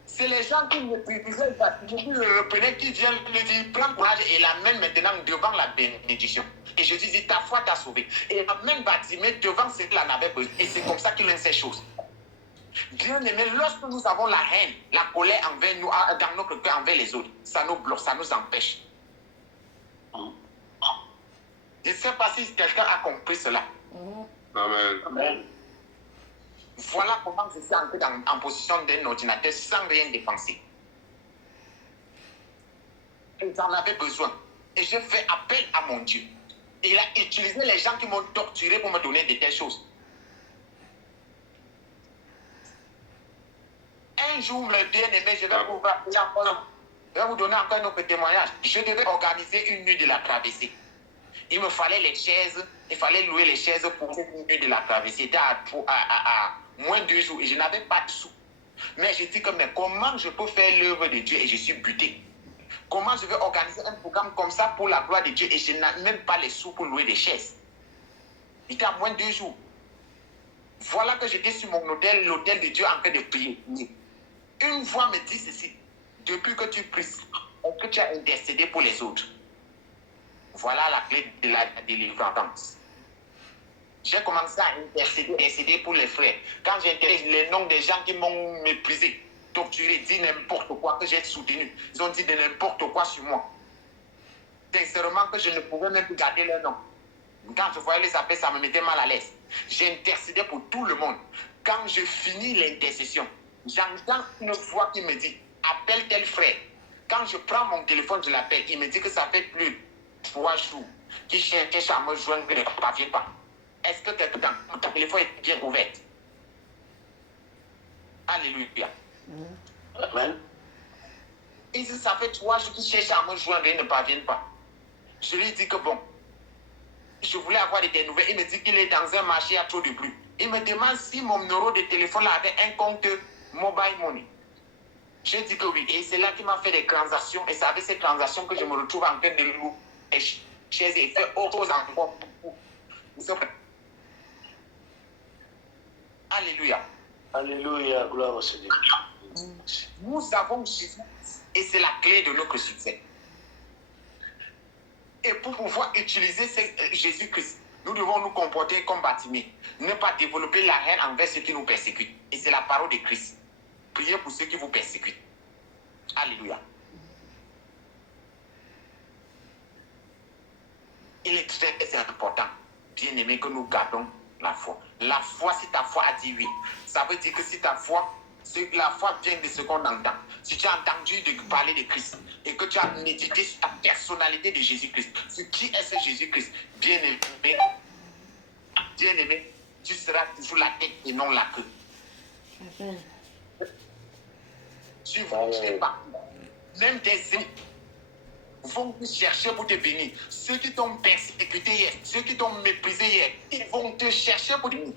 C'est les gens qui me méprisaient, qui le reprenaient, qui viennent lui dire prends courage et l'amène maintenant devant la bénédiction. Et Jésus dit ta foi t'a sauvé. Et l'amène Bartimée devant ce qu'il en avait besoin. Et c'est comme ça qu'il aime ces choses. Bien aimé, lorsque nous avons la haine, la colère envers nous, dans notre cœur envers les autres, ça nous bloque, ça nous empêche. Je ne sais pas si quelqu'un a compris cela. Amen. Amen. Voilà comment je suis entré en position d'un ordinateur sans rien dépenser. Et j'en avais besoin. Et j'ai fait appel à mon Dieu. Il a utilisé les gens qui m'ont torturé pour me donner de telles choses. Un jour, mes bien-aimés, je vais vous rappeler encore. Je vais vous donner encore un autre témoignage. Je devais organiser une nuit de la traversée. Il me fallait les chaises, il fallait louer les chaises pour cette nuit de la traversée. C'était à moins de 2 jours et je n'avais pas de sous. Mais je dis mais comment je peux faire l'œuvre de Dieu et je suis buté? Comment je vais organiser un programme comme ça pour la gloire de Dieu et je n'ai même pas les sous pour louer les chaises? C'était à moins de 2 jours. Voilà que j'étais sur mon hôtel, l'hôtel de Dieu en train de prier. Une voix me dit ceci: depuis que tu pries, est-ce que tu as intercédé pour les autres? Voilà la clé de la délivrance. J'ai commencé à intercéder pour les frères. Quand j'ai interrogé les noms des gens qui m'ont méprisé, torturé, dit n'importe quoi, que j'ai soutenu, ils ont dit de n'importe quoi sur moi. Sincèrement que je ne pouvais même plus garder leur nom. Quand je voyais les appels, ça me mettait mal à l'aise. J'ai intercédé pour tout le monde. Quand je finis l'intercession, j'entends une voix qui me dit appelle tel frère. Quand je prends mon téléphone, je l'appelle. Il me dit que ça fait plus de 3 jours qu'il cherche à me joindre, ne parvient pas. Est-ce que ton téléphone est bien ouvert? Alléluia. Amen. Il dit, ça fait 3 jours qu'il cherche à me joindre et il ne parvient pas. Je lui dis que bon, je voulais avoir des nouvelles. Il me dit qu'il est dans un marché à trop de bruit. Il me demande si mon numéro de téléphone là avait un compte mobile money. Je dis que oui. Et c'est là qu'il m'a fait des transactions. Et c'est avec ces transactions que je me retrouve en train de louer et chaises et faire autre chose encore. Alléluia. Alléluia, gloire au Seigneur. Nous avons Jésus et c'est la clé de notre succès. Et pour pouvoir utiliser Jésus-Christ, nous devons nous comporter comme Bartimée. Ne pas développer la haine envers ceux qui nous persécutent. Et c'est la parole de Christ. Priez pour ceux qui vous persécutent. Alléluia. Il est très important, bien aimé, que nous gardons la foi. La foi, si ta foi a dit oui, ça veut dire que si ta foi, la foi vient de ce qu'on entend. Si tu as entendu parler de Christ et que tu as médité sur la personnalité de Jésus-Christ, sur qui est ce Jésus-Christ, bien aimé, tu seras toujours la tête et non la queue. Tu ne pas. Même tes ennemis vont te chercher pour te bénir. Ceux qui t'ont persécuté hier, ceux qui t'ont méprisé hier, ils vont te chercher pour te bénir.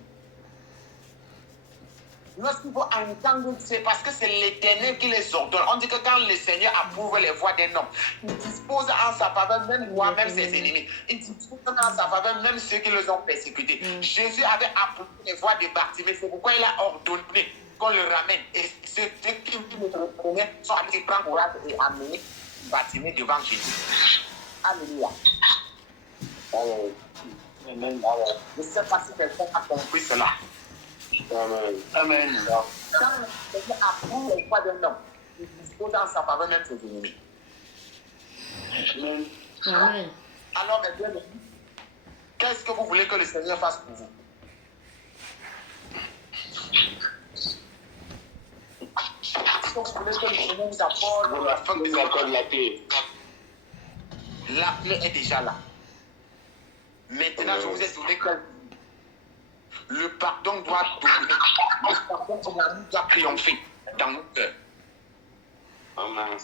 Lorsqu'il faut entendre, c'est parce que c'est l'Éternel qui les ordonne. On dit que quand le Seigneur approuve les voies d'un homme, il dispose en sa faveur même moi-même ses ennemis. Il dispose en sa faveur même ceux qui les ont persécutés. Jésus avait approuvé les voies de Bartimée. C'est pourquoi il a ordonné qu'on le ramène. Et ceux qui le reconnaissent sont allés prendre courage et amener Bartimée devant Jésus. Alléluia. Amen. Je ne sais pas si quelqu'un a compris cela. Amen. Amen. Quand le Seigneur approuve les voies d'un homme, il dispose en sa faveur même ses ennemis. Amen. Amen. Alors, mes bien-aimés, qu'est-ce que vous voulez que le Seigneur fasse pour vous? Est-ce que vous voulez que le Seigneur vous apporte la fin de Nous accorde la clé. La clé est déjà là. Maintenant, je vous ai donné que le pardon doit dominer. Le pardon de l'amour doit triompher dans nos cœurs. Amen.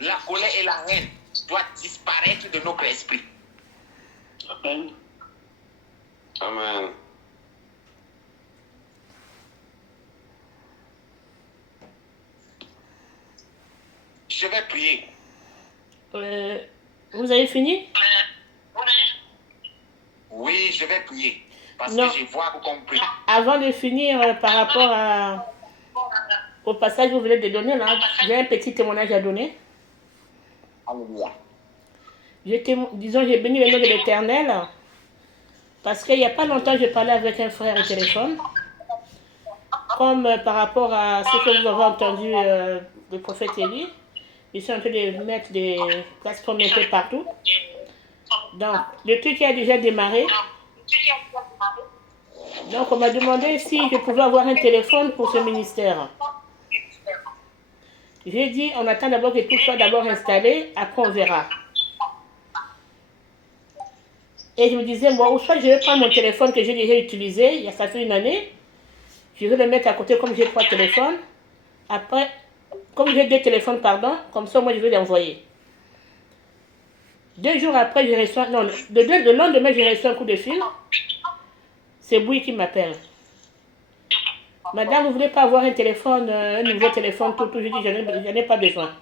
La colère et la haine doivent disparaître de notre esprit. Amen. Amen. Je vais prier. Vous avez fini? Oui, je vais prier. Parce Non. que je vois que vous comprenez. Avant de finir, par rapport au passage que vous venez de donner, là, j'ai un petit témoignage à donner. Alléluia. Disons, j'ai béni le nom de l'Éternel, parce qu'il n'y a pas longtemps, je parlais avec un frère au téléphone, comme par rapport à ce que vous avez entendu le prophète Élie. Ils sont en train de mettre des plateformes un peu partout. Donc, le truc qui a déjà démarré. Donc, on m'a demandé si je pouvais avoir un téléphone pour ce ministère. J'ai dit, on attend d'abord que tout soit d'abord installé, après on verra. Et je me disais, moi, ou soit je vais prendre mon téléphone que j'ai déjà utilisé, ça fait une année, je vais le mettre à côté comme j'ai 3 téléphones. Après, comme j'ai 2 téléphones, pardon, comme ça, moi, je vais l'envoyer. 2 jours après, je reçois, non, le lendemain, je reçois un coup de fil. C'est Boui qui m'appelle. Madame, vous ne voulez pas avoir un téléphone, un nouveau téléphone, tout, je dis, j'en ai pas besoin.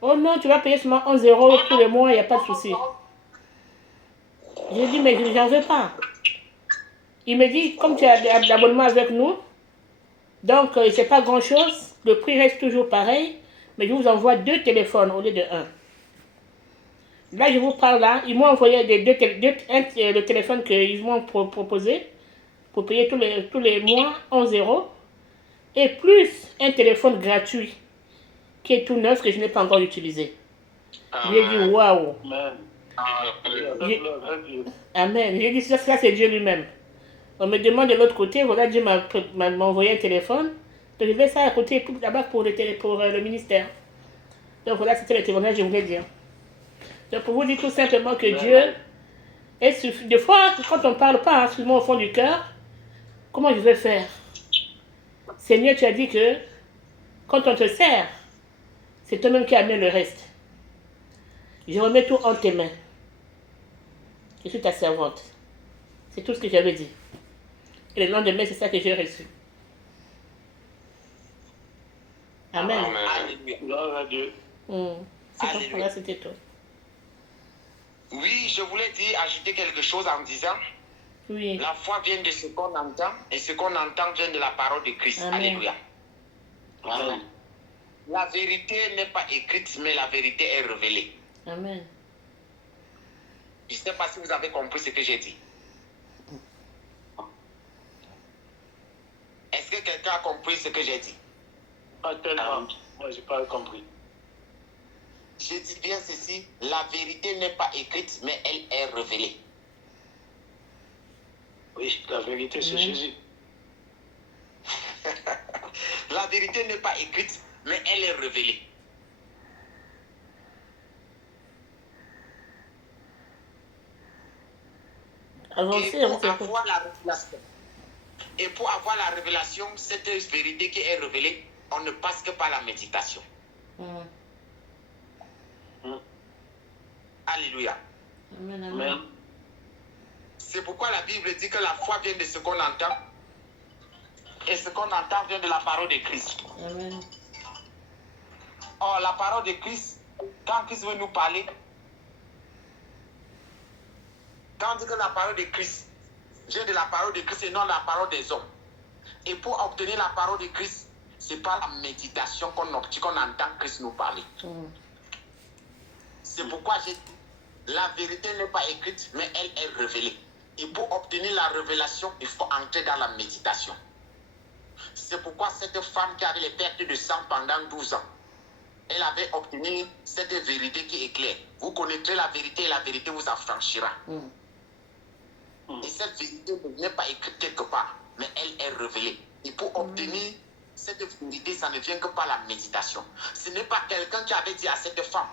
Oh non, tu vas payer seulement 11 € tous les mois, il n'y a pas de souci. J'ai dit, mais je n'en veux pas. Il me dit, comme tu as l'abonnement avec nous, donc c'est pas grand chose, le prix reste toujours pareil, mais je vous envoie 2 téléphones au lieu de 1. Là, je vous parle là, ils m'ont envoyé le téléphone qu'ils m'ont proposé pour payer tous les mois 11 € et plus un téléphone gratuit qui est tout neuf que je n'ai pas encore utilisé. J'ai dit waouh. Amen. J'ai dit ça c'est Dieu lui-même. On me demande de l'autre côté, voilà, Dieu m'a envoyé un téléphone. Donc je vais ça à côté d'abord pour le ministère. Donc voilà, c'était le témoignage que je voulais dire. Donc pour vous dire tout simplement que Dieu est suffisant. Des fois, quand on ne parle pas, seulement au fond du cœur, comment je vais faire? Seigneur, tu as dit que quand on te sert, c'est toi-même qui amènes le reste. Je remets tout en tes mains. Je suis ta servante. C'est tout ce que j'avais dit. Et le lendemain, c'est ça que j'ai reçu. Amen. Amen. Alléluia. Gloire à Dieu. C'est Alléluia. tout. Voilà, c'était tout. Oui, je voulais dire, ajouter quelque chose en disant, Oui. la foi vient de ce qu'on entend, et ce qu'on entend vient de la parole de Christ. Amen. Alléluia. Amen. La vérité n'est pas écrite, mais la vérité est révélée. Amen. Je ne sais pas si vous avez compris ce que j'ai dit. Est-ce que quelqu'un a compris ce que j'ai dit? Pas tellement. Moi, je n'ai pas compris. Je dis bien ceci, la vérité n'est pas écrite, mais elle est révélée. Oui, la vérité, c'est Amen. Jésus. La vérité n'est pas écrite, mais elle est révélée. Avancez, on s'écoute. Et pour avoir la révélation, cette vérité qui est révélée, on ne passe que par la méditation. Alléluia. Amen, amen. Amen. C'est pourquoi la Bible dit que la foi vient de ce qu'on entend. Et ce qu'on entend vient de la parole de Christ. Amen. Or, la parole de Christ, quand Christ veut nous parler, quand on dit que la parole de Christ vient de la parole de Christ et non la parole des hommes. Et pour obtenir la parole de Christ, c'est par la méditation qu'on entend Christ nous parler. C'est pourquoi j'ai dit, la vérité n'est pas écrite, mais elle est révélée. Et pour obtenir la révélation, il faut entrer dans la méditation. C'est pourquoi cette femme qui avait les pertes de sang pendant 12 ans, elle avait obtenu cette vérité qui est claire. Vous connaîtrez la vérité et la vérité vous affranchira. Et cette vérité n'est pas écrite quelque part, mais elle est révélée. Et pour obtenir cette vérité, ça ne vient que par la méditation. Ce n'est pas quelqu'un qui avait dit à cette femme,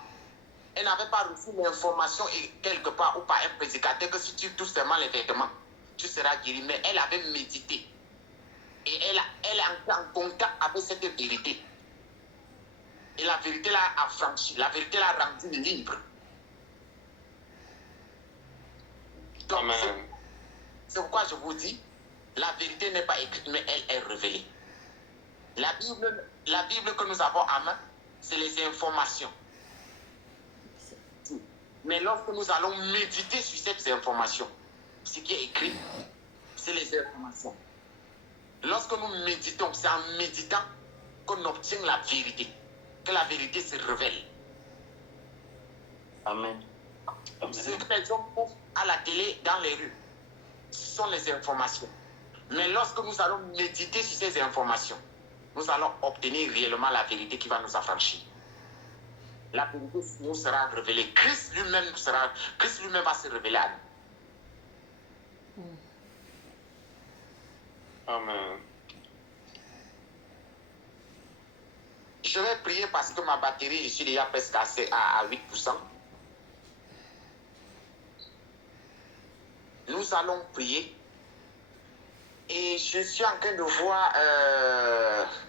elle n'avait pas reçu l'information quelque part ou par un prédicateur que si tu touches seulement les vêtements, tu seras guéri. Mais elle avait médité. Et elle est entrée en contact avec cette vérité. Et la vérité l'a affranchie. La vérité l'a rendue libre. Donc, c'est pourquoi je vous dis, la vérité n'est pas écrite, mais elle est révélée. La Bible que nous avons en main, c'est les informations. Mais lorsque nous allons méditer sur ces informations, ce qui est écrit, c'est les informations. Lorsque nous méditons, c'est en méditant qu'on obtient la vérité, que la vérité se révèle. Amen. Ce que les hommes font à la télé, dans les rues, ce sont les informations. Mais lorsque nous allons méditer sur ces informations, nous allons obtenir réellement la vérité qui va nous affranchir. La vérité nous sera révélée. Christ lui-même va se révéler à nous. Amen. Je vais prier parce que ma batterie, je suis déjà presque à 8%. Nous allons prier. Et je suis en train de voir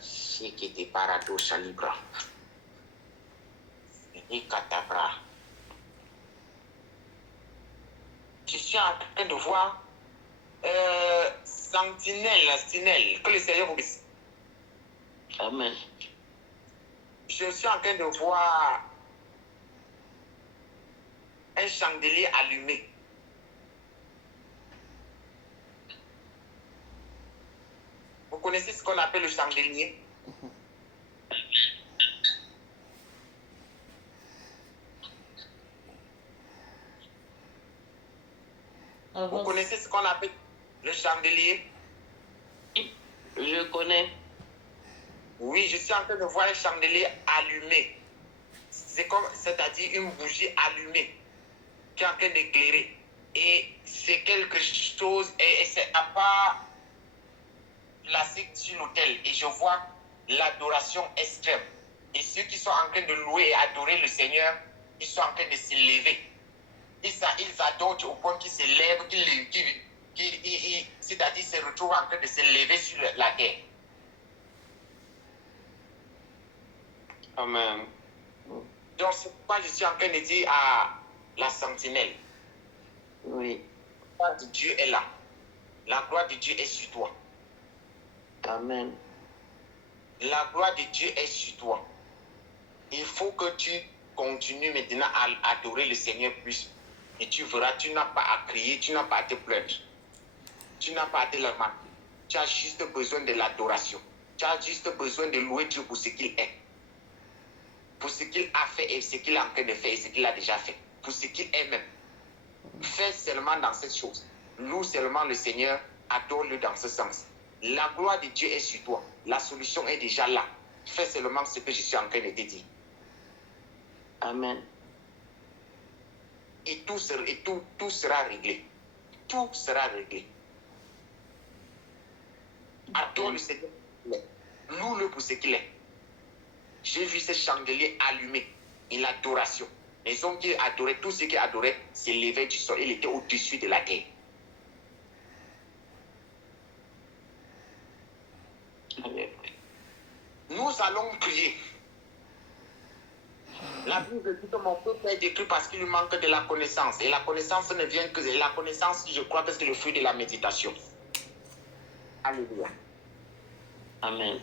qui était parado Chalibra. Et Katabra. Je suis en train de voir Sentinelle, que le Seigneur vous bénisse. Amen. Je suis en train de voir un chandelier allumé. Vous connaissez ce qu'on appelle le chandelier? Vous connaissez ce qu'on appelle le chandelier? Je connais. Oui, je suis en train de voir un chandelier allumé. C'est-à-dire une bougie allumée qui est en train d'éclairer. Et c'est quelque chose, et c'est à part placé sur l'autel. Et je vois l'adoration extrême. Et ceux qui sont en train de louer et adorer le Seigneur, ils sont en train de se lever. Ils adorent au point qu'ils se lèvent, c'est-à-dire se retrouvent en train de se lever sur la terre. Amen. Donc, c'est pourquoi je suis en train de dire à la sentinelle, Oui. la gloire de Dieu est là. La gloire de Dieu est sur toi. Amen. La gloire de Dieu est sur toi. Il faut que tu continues maintenant à adorer le Seigneur plus. Et tu verras, tu n'as pas à crier, tu n'as pas à te plaindre. Tu n'as pas à te lamenter. Tu as juste besoin de l'adoration. Tu as juste besoin de louer Dieu pour ce qu'il est. Pour ce qu'il a fait et ce qu'il est en train de faire et ce qu'il a déjà fait. Pour ce qu'il est même. Fais seulement dans cette chose. Loue seulement le Seigneur, adore-le dans ce sens. La gloire de Dieu est sur toi. La solution est déjà là. Fais seulement ce que je suis en train de te dire. Amen. Et tout sera réglé. Tout sera réglé. Adore le Seigneur. Loue-le pour ce qu'il est. J'ai vu ce chandelier allumé et l'adoration. Les hommes qui adoraient, tous ceux qui adoraient s'élevaient du sol. Il était au-dessus de la terre. Nous allons prier. La Bible dit que mon peuple est détruit parce qu'il lui manque de la connaissance. Et la connaissance ne vient que de la connaissance, je crois que c'est le fruit de la méditation. Alléluia. Amen.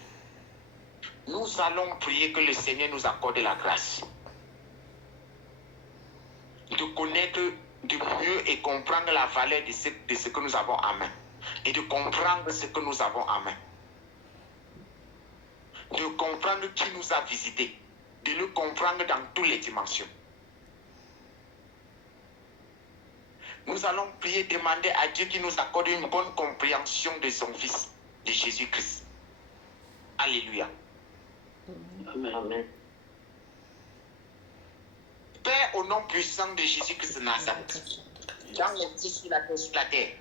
Nous allons prier que le Seigneur nous accorde la grâce de connaître de mieux et comprendre la valeur de ce que nous avons en main. Et de comprendre ce que nous avons en main. De comprendre qui nous a visités. De le comprendre dans toutes les dimensions. Nous allons prier, demander à Dieu qui nous accorde une bonne compréhension de son Fils, de Jésus-Christ. Alléluia. Amen. Père, au nom puissant de Jésus-Christ de Nazareth, dans les cieux sur la terre,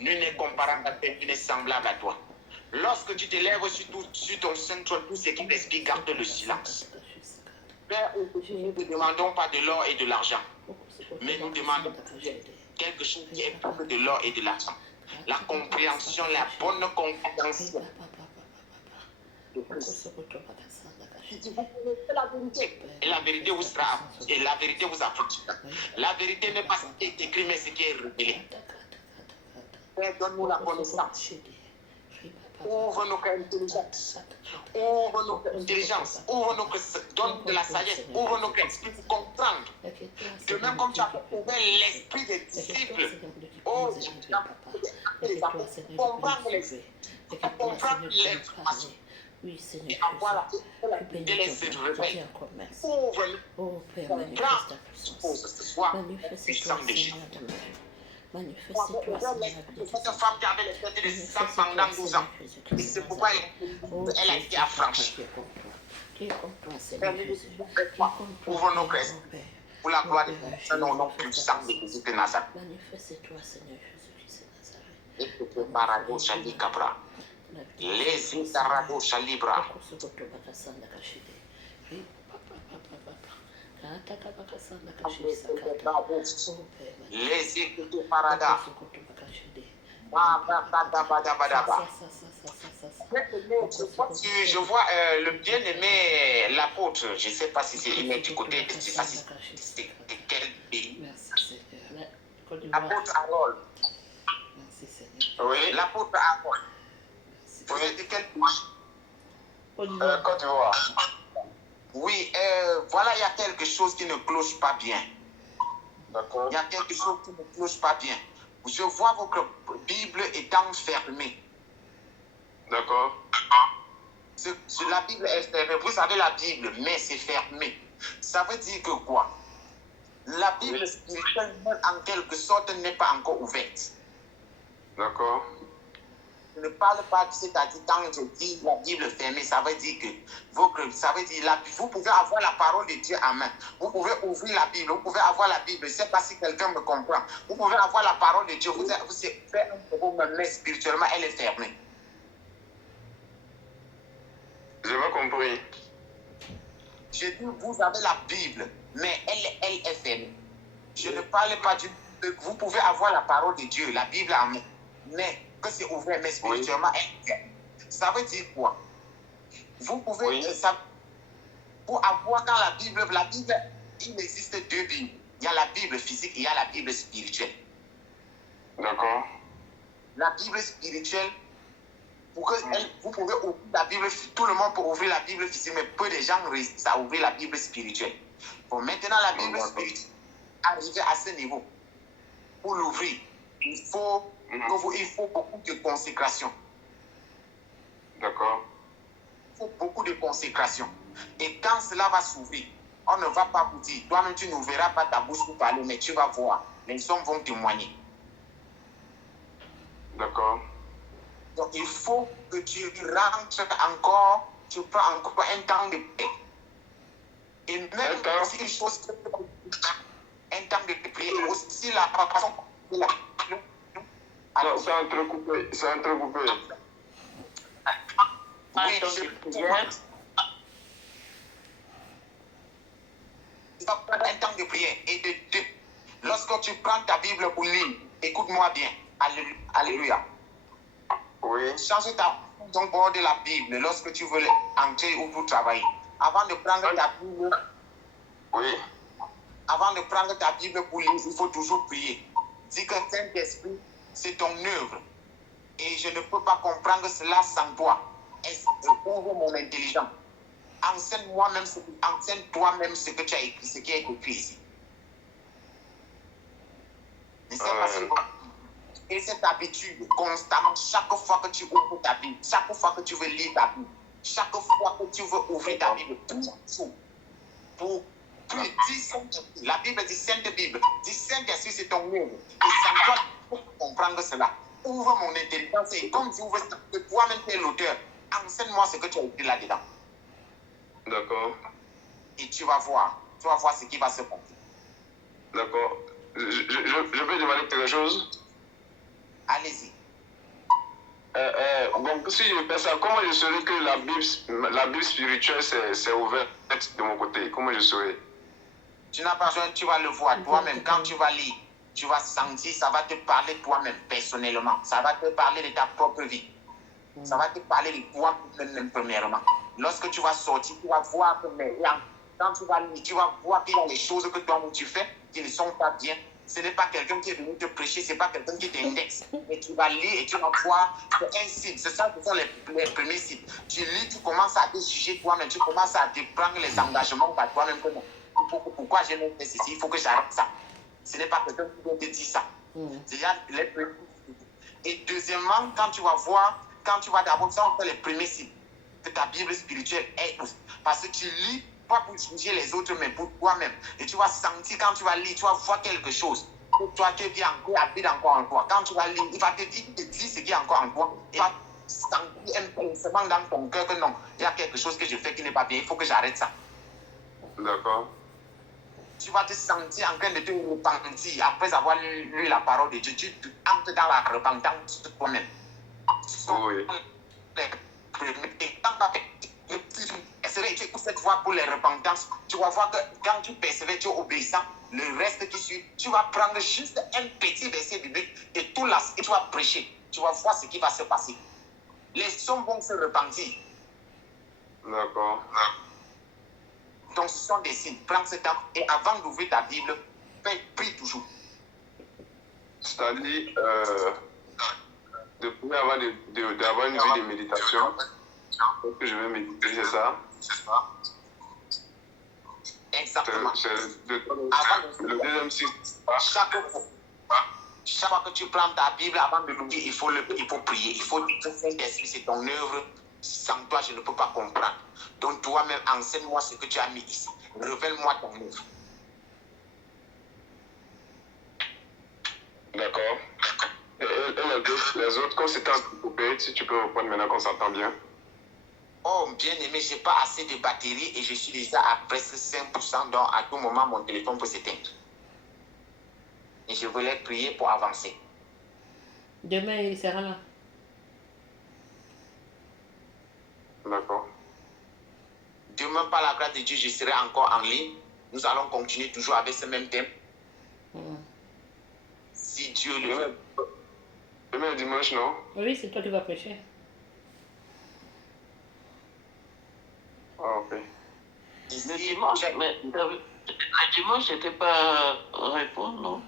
nul n'est comparable à toi, nul n'est semblable à toi. Lorsque tu te lèves sur ton saint trône, tout ce qui respire garde le silence. Père, nous ne te demandons pas de l'or et de l'argent, mais nous demandons quelque chose qui est plus de l'or et de l'argent. La compréhension, la bonne compréhension. Si vous connaissez la vérité, et la vérité vous sera, et la vérité vous affranchira. La vérité n'est pas ce qui est écrit, mais ce qui est révélé. Père, donne-nous la connaissance. Ouvre nos intelligences. Ouvre nos intelligences. Donne de la sagesse. Ouvre nos esprits pour comprendre. De même comme tu as ouvert l'esprit des disciples. Oh, tu as comprendre l'information. Oui, Seigneur. Et avoir la vérité les révèle. Ouvre-nous. Oh, Père, Comprends manifeste ta puissance. ce soir. Manifeste-toi, Puissant de Jésus. Seigneur, de Dieu. Manifeste-toi, Seigneur, de Dieu. Cette femme qui avait les têtes de sang pendant 12 ans. Et c'est pourquoi elle a été affranchie. Qui est comme toi, Seigneur Jésus. Ouvre nos cœurs pour la gloire de ton nom puissant de Jésus de Nazareth. Manifeste-toi, Seigneur Jésus-Christ de Nazareth. Et que te parado shali kabra. Les itarado shalibra. Les écoutes parada. Je vois le bien-aimé l'apôtre. Je ne sais pas si c'est du côté de quel pays. L'apôtre Harold. Oui, l'apôtre Harold. Vous êtes de quel pays? Côte d'Ivoire. Oui, voilà, il y a quelque chose qui ne cloche pas bien. D'accord. Il y a quelque chose qui ne cloche pas bien. Je vois votre Bible étant fermée. D'accord. La Bible est fermée. Vous avez la Bible, mais c'est fermé. Ça veut dire que quoi? La Bible spirituelle, en quelque sorte, n'est pas encore ouverte. D'accord. Je ne parle pas, c'est-à-dire quand je dis la Bible fermée, ça veut dire que vous pouvez avoir la parole de Dieu en main. Vous pouvez ouvrir la Bible, vous pouvez avoir la Bible. Je ne sais pas si quelqu'un me comprend. Vous pouvez avoir la parole de Dieu. Vous faites un problème, mais spirituellement, elle est fermée. Je n'ai pas compris. Je dis, vous avez la Bible, mais elle est fermée. Je ne parle pas du... Vous pouvez avoir la parole de Dieu, la Bible en main, mais que c'est ouvert, mais spirituellement, elle est fermée. Ça veut dire quoi? Vous pouvez... Oui. pour avoir dans la Bible, il existe deux Bibles. Il y a la Bible physique et il y a la Bible spirituelle. D'accord. La Bible spirituelle, pour que vous pouvez ouvrir la Bible, tout le monde peut ouvrir la Bible physique, mais peu de gens réussissent à ouvrir la Bible spirituelle. Bon, maintenant, la Bible spirituelle, arriver à ce niveau, pour l'ouvrir, il faut beaucoup de consécration. D'accord. Il faut beaucoup de consécration. Et quand cela va s'ouvrir, on ne va pas vous dire, toi-même tu n'ouvriras pas ta bouche pour parler, mais tu vas voir, les hommes vont témoigner. D'accord. Donc il faut que tu rentres encore, tu prends encore un temps de paix. Et même si une chose, un temps de prière, aussi la façon de la... Alors, c'est entrecoupé. C'est entrecoupé. Oui, tu vas prendre un temps de prière. Et lorsque tu prends ta Bible pour lire, écoute-moi bien. Alléluia. Oui. Change ton bord de la Bible lorsque tu veux entrer ou pour travailler. Avant de prendre ta Bible, Oui. avant de prendre ta Bible pour lire, il faut toujours prier. Dis que Saint-Esprit, c'est ton œuvre. Et je ne peux pas comprendre cela sans toi. Ouvre mon intelligence. Enseigne toi-même ce que tu as écrit, ce qui est écrit ici. Ne sais pas si et cette habitude, constamment, chaque fois que tu ouvres ta Bible, chaque fois que tu veux lire ta Bible, chaque fois que tu veux ouvrir ta Bible, pour plus de 10 la Bible dit Sainte Bible, dit Saint-Esprit, c'est ton œuvre. Et sans toi, il faut comprendre cela. Ouvre mon intelligence et comme tu ouvres que toi-même tu es l'auteur, enseigne-moi ce que tu as écrit là-dedans. D'accord. Et tu vas voir ce qui va se passer. D'accord. Je peux demander quelque chose? Allez-y. Donc, si je fais ça, comment je saurais que la Bible spirituelle c'est ouverte de mon côté? Comment je saurais? Tu n'as pas besoin, tu vas le voir toi-même. Quand tu vas lire, tu vas sentir, ça va te parler toi-même, personnellement. Ça va te parler de ta propre vie. Ça va te parler de toi même premièrement. Lorsque tu vas sortir, tu vas voir que quand tu vas lire, tu vas voir qu'il y a les choses que toi tu fais qui ne sont pas bien. Ce n'est pas quelqu'un qui est venu te prêcher, ce n'est pas quelqu'un qui t'indexe. Mais tu vas lire et tu vas voir un signe. Ce sont les premiers signes. Tu lis, tu commences à te juger toi-même, tu commences à te prendre les engagements par toi-même. Pourquoi je ne fais ceci? Il faut que j'arrête ça. Ce n'est pas quelqu'un qui peut te dire ça. Déjà, les premiers. Et deuxièmement, quand tu vas d'abord, ça on fait les premiers signes que ta Bible spirituelle est. Parce que tu lis, pas pour juger les autres, mais pour toi-même. Et tu vas sentir, quand tu vas lire, tu vas voir quelque chose. Toi qui habite encore en toi. Quand tu vas lire, il va te dire ce qui est encore en toi. Il va sentir un pincement dans ton cœur que non, il y a quelque chose que je fais qui n'est pas bien, il faut que j'arrête ça. D'accord. Tu vas te sentir en train de te repentir après avoir lu la parole de Dieu. Tu entres dans la repentance de toi-même. Oui. Et quand tu persévères, tu écoutes cette voix pour les repentances, tu vas voir que quand tu persévères, tu es obéissant, le reste qui suit, tu vas prendre juste un petit verset biblique et tout là, et tu vas prêcher. Tu vas voir ce qui va se passer. Les hommes vont se repentir. D'accord. Donc ce sont des signes. Prends ce temps et avant d'ouvrir ta Bible, prie toujours. C'est-à-dire, de pouvoir d'avoir une vie de méditation, que je vais méditer, c'est ça? Exactement. C'est le deuxième cycle. Chaque fois que tu prends ta Bible, avant de l'ouvrir, il faut prier. Il faut dire que Saint-Esprit, c'est ton œuvre. Sans toi, je ne peux pas comprendre. Donc toi-même, enseigne-moi ce que tu as mis ici. Révèle-moi ton œuvre. D'accord. Et les autres, comme c'était coupé, si tu peux reprendre maintenant qu'on s'entend bien. Oh, bien aimé, je n'ai pas assez de batterie et je suis déjà à presque 5%, donc à tout moment, mon téléphone peut s'éteindre. Et je voulais prier pour avancer. Demain, il sera là. D'accord. Demain, par la grâce de Dieu, je serai encore en ligne. Nous allons continuer toujours avec ce même thème. Si Dieu le veut. Demain dimanche, non? Oui, c'est toi qui vas prêcher. Ah, ok. Ici, Le dimanche, mais le dimanche, c'était pas répondre, non?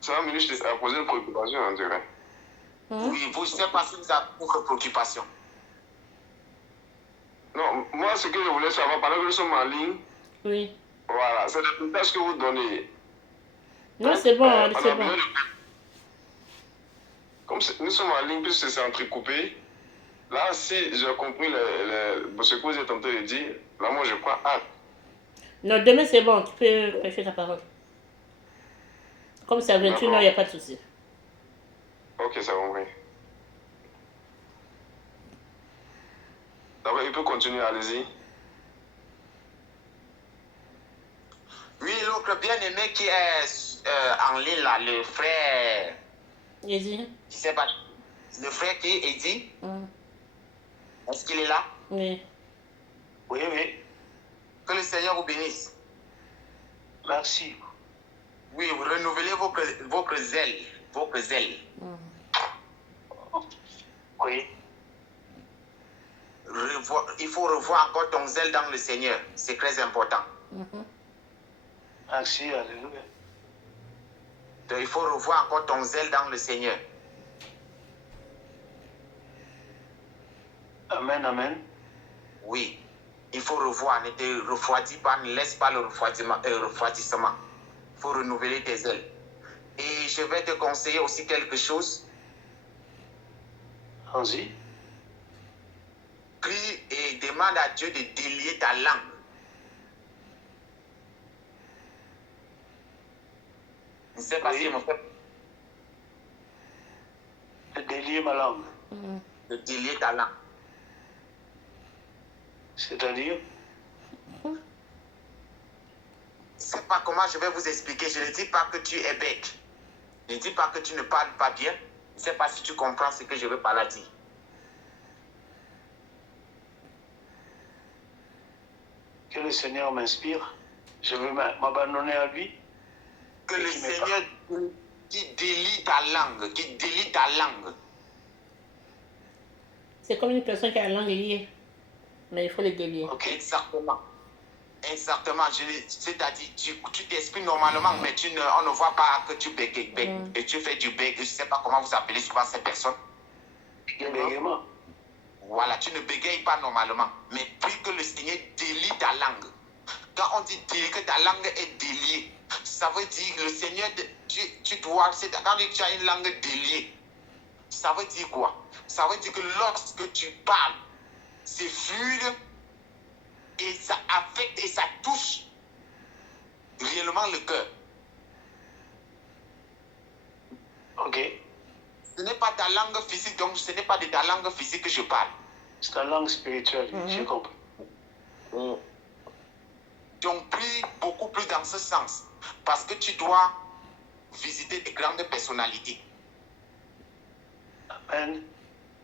Ça va, ministre, a posé une préoccupation, on dirait. oui, vous ne savez pas si vous avez beaucoup de préoccupations. Non, moi, ce que je voulais savoir, pendant que nous sommes en ligne, Oui. voilà, c'est le message que vous donnez. Non, c'est bon, on c'est a bon. besoin de... Comme nous sommes en ligne, puisque c'est entrecoupé, là, si j'ai compris ce que vous êtes en train de dire, là, moi, je prends acte. Non, demain, c'est bon, tu peux prêcher ta parole. Comme c'est à 21h, il n'y a pas de souci. Ok, ça va, oui. D'accord, il peut continuer, allez-y. Oui, l'autre bien-aimé qui est en ligne, là, le frère, Vas-y. je sais pas, le frère qui est dit, est-ce qu'il est là? Oui. Oui, oui. Que le Seigneur vous bénisse. Merci. Oui, vous renouvelez votre zèle. Votre zèle. Oui. Il faut revoir encore ton zèle dans le Seigneur. C'est très important. Merci, alléluia. Donc, il faut revoir encore ton zèle dans le Seigneur. Amen, amen. Oui. Il faut revoir. Ne te refroidis pas. Ne laisse pas le refroidissement. Il faut renouveler tes zèles. Et je vais te conseiller aussi quelque chose. Allons-y. Prie et demande à Dieu de délier ta langue. Je ne sais pas si mon frère. De délier ma langue. De délier ta langue. C'est-à-dire? Je ne sais pas comment je vais vous expliquer. Je ne dis pas que tu es bête. Je ne dis pas que tu ne parles pas bien. Je ne sais pas si tu comprends ce que je veux par là dire. Que le Seigneur m'inspire. Je veux m'abandonner à lui. Que le Seigneur qui délie ta langue, qui délie ta langue. C'est comme une personne qui a la langue liée. Mais il faut les délier. Okay. Exactement. Exactement. C'est-à-dire, tu t'exprimes normalement, mais on ne voit pas que tu bégayes. Et tu fais du bég. Je ne sais pas comment vous appelez souvent ces personnes. Bégaiement. Voilà, tu ne bégayes pas normalement. Mais prie que le Seigneur délie ta langue. Quand on dit que ta langue est déliée, ça veut dire que le Seigneur, tu dois, quand tu as une langue déliée, ça veut dire quoi? Ça veut dire que lorsque tu parles, c'est fluide et ça affecte et ça touche réellement le cœur. Ok. Ce n'est pas ta langue physique, donc ce n'est pas de ta langue physique que je parle. C'est ta langue spirituelle, j'ai compris. Donc prie beaucoup plus dans ce sens, parce que tu dois visiter des grandes personnalités. Amen.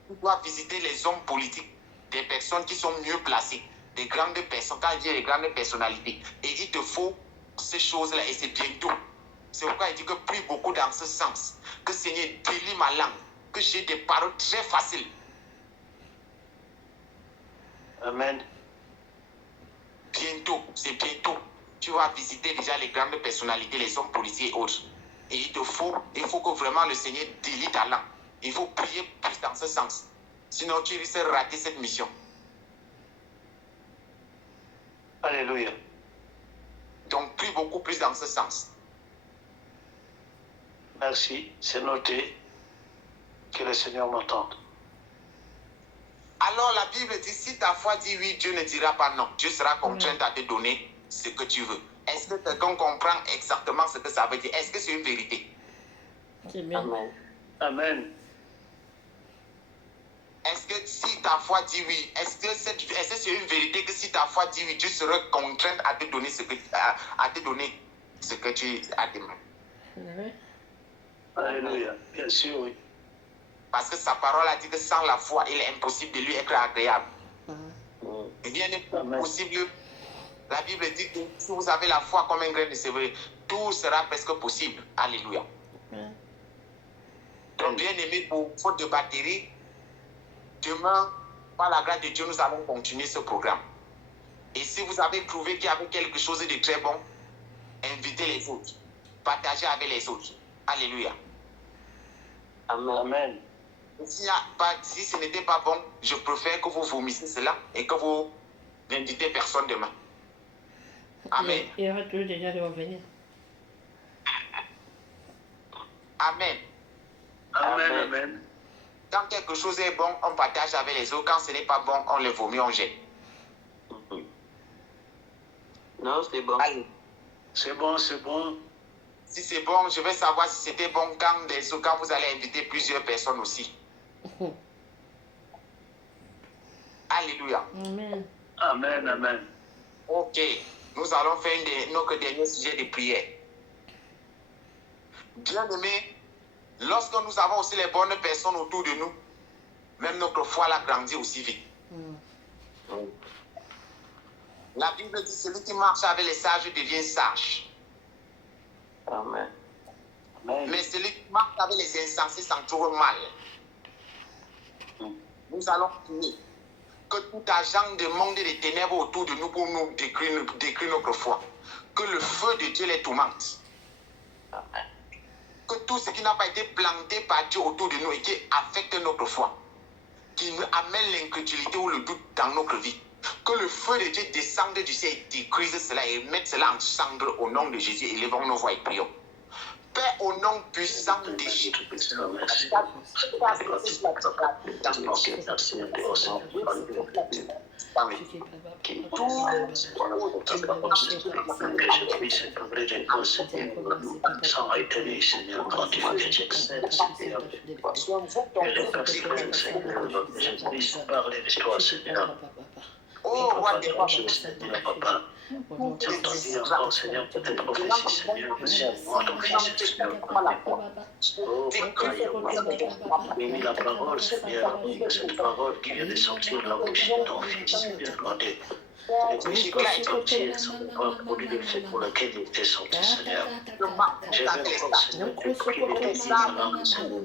Tu dois visiter les hommes politiques, des personnes qui sont mieux placées, des grandes personnes, quand il dit les grandes personnalités. Et il te faut ces choses-là et c'est bientôt. C'est pourquoi il dit que prie beaucoup dans ce sens. Que Seigneur délie ma langue, que j'ai des paroles très faciles. Amen. Bientôt, c'est bientôt. Tu vas visiter déjà les grandes personnalités, les hommes policiers et autres. Et il faut que vraiment le Seigneur délie ta langue. Il faut prier plus dans ce sens. Sinon, tu risques de rater cette mission. Alléluia. Donc, prie beaucoup plus dans ce sens. Merci, c'est noté. Que le Seigneur m'entende. Alors, la Bible dit, si ta foi dit oui, Dieu ne dira pas non. Dieu sera contraint à te donner ce que tu veux. Est-ce que quelqu'un comprend exactement ce que ça veut dire? Est-ce que c'est une vérité? C'est bien. Amen. Amen. Est-ce que si ta foi dit oui, est-ce que c'est une vérité que si ta foi dit oui, Dieu sera contraint à te donner ce que tu as demandé? Alléluia. Bien sûr, oui. Parce que sa parole a dit que sans la foi, il est impossible de lui être agréable. Et bien possible. La Bible dit que si vous avez la foi comme un grain de sévré, tout sera presque possible. Alléluia. Donc, bien aimé, pour faute de batterie, demain, par la grâce de Dieu, nous allons continuer ce programme. Et si vous avez trouvé qu'il y avait quelque chose de très bon, invitez les autres. Partagez avec les autres. Alléluia. Amen. Si ce n'était pas bon, je préfère que vous vomissiez cela et que vous n'invitez personne demain. Amen. Il y aura toujours des gens qui vont venir. Amen. Amen. Amen. Quand quelque chose est bon, on partage avec les autres. Quand ce n'est pas bon, on le vomit, on jette. Non, c'est bon. Allez. C'est bon, c'est bon. Si c'est bon, je vais savoir si c'était bon quand vous allez inviter plusieurs personnes aussi. Alléluia. Amen. Amen, amen. Ok, nous allons faire notre dernier sujet de prière. Bien aimé, lorsque nous avons aussi les bonnes personnes autour de nous, même notre foi l'a grandi aussi vite. La Bible dit celui qui marche avec les sages devient sage. Amen. Mais celui qui marche avec les insensés s'en trouve mal. Nous allons prier que tout agent de monde et de ténèbres autour de nous pour nous détruire notre foi. Que le feu de Dieu les tourmente. Que tout ce qui n'a pas été planté par Dieu autour de nous et qui affecte notre foi, qui nous amène l'incrédulité ou le doute dans notre vie, que le feu de Dieu descende du ciel et détruise cela et mette cela en cendre au nom de Jésus. Élevons nos voix et prions. Père, au nom puissant de Jésus. Oh, roi des rois, Seigneur, pour tes prophéties, Seigneur, merci à moi, ton fils, Seigneur. Oh, bénis la parole, Seigneur, cette parole qui vient de sortir de la bouche de ton fils, Seigneur, demandez. Puisse sortir sans avoir produit le fait pour lequel il était sorti, Seigneur. Je vais encore, Seigneur, te prier de tes parents, Seigneur.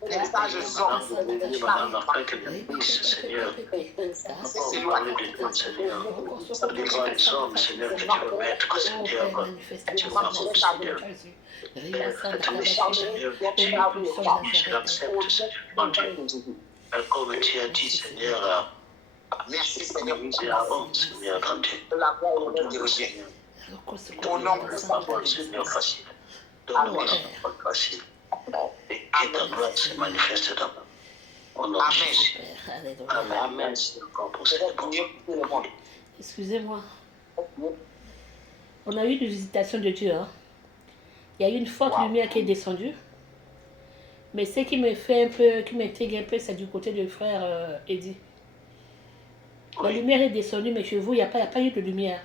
Madame, après que le Christ, Seigneur, on parler de toi, Seigneur. Des grands hommes, Seigneur, que tu veux mettre, Seigneur. Tu vas, Seigneur. Que tu Seigneur, tu l'acceptes, Seigneur. Comme tu as dit, Seigneur, merci Seigneur. Avant, Seigneur, quand tu Seigneur. Au nom de Seigneur, Seigneur, facile. Donne-moi la parole facile. Et que ta gloire se manifeste dans nous. Au nom de Jésus. Amen. Amen. Excusez-moi. On a eu une visitation de Dieu. Hein? Il y a eu une forte lumière qui est descendue. Mais ce qui me fait un peu, qui m'intrigue un peu, c'est du côté du frère Eddie. La lumière est descendue, mais chez vous, il n'y a pas eu de lumière.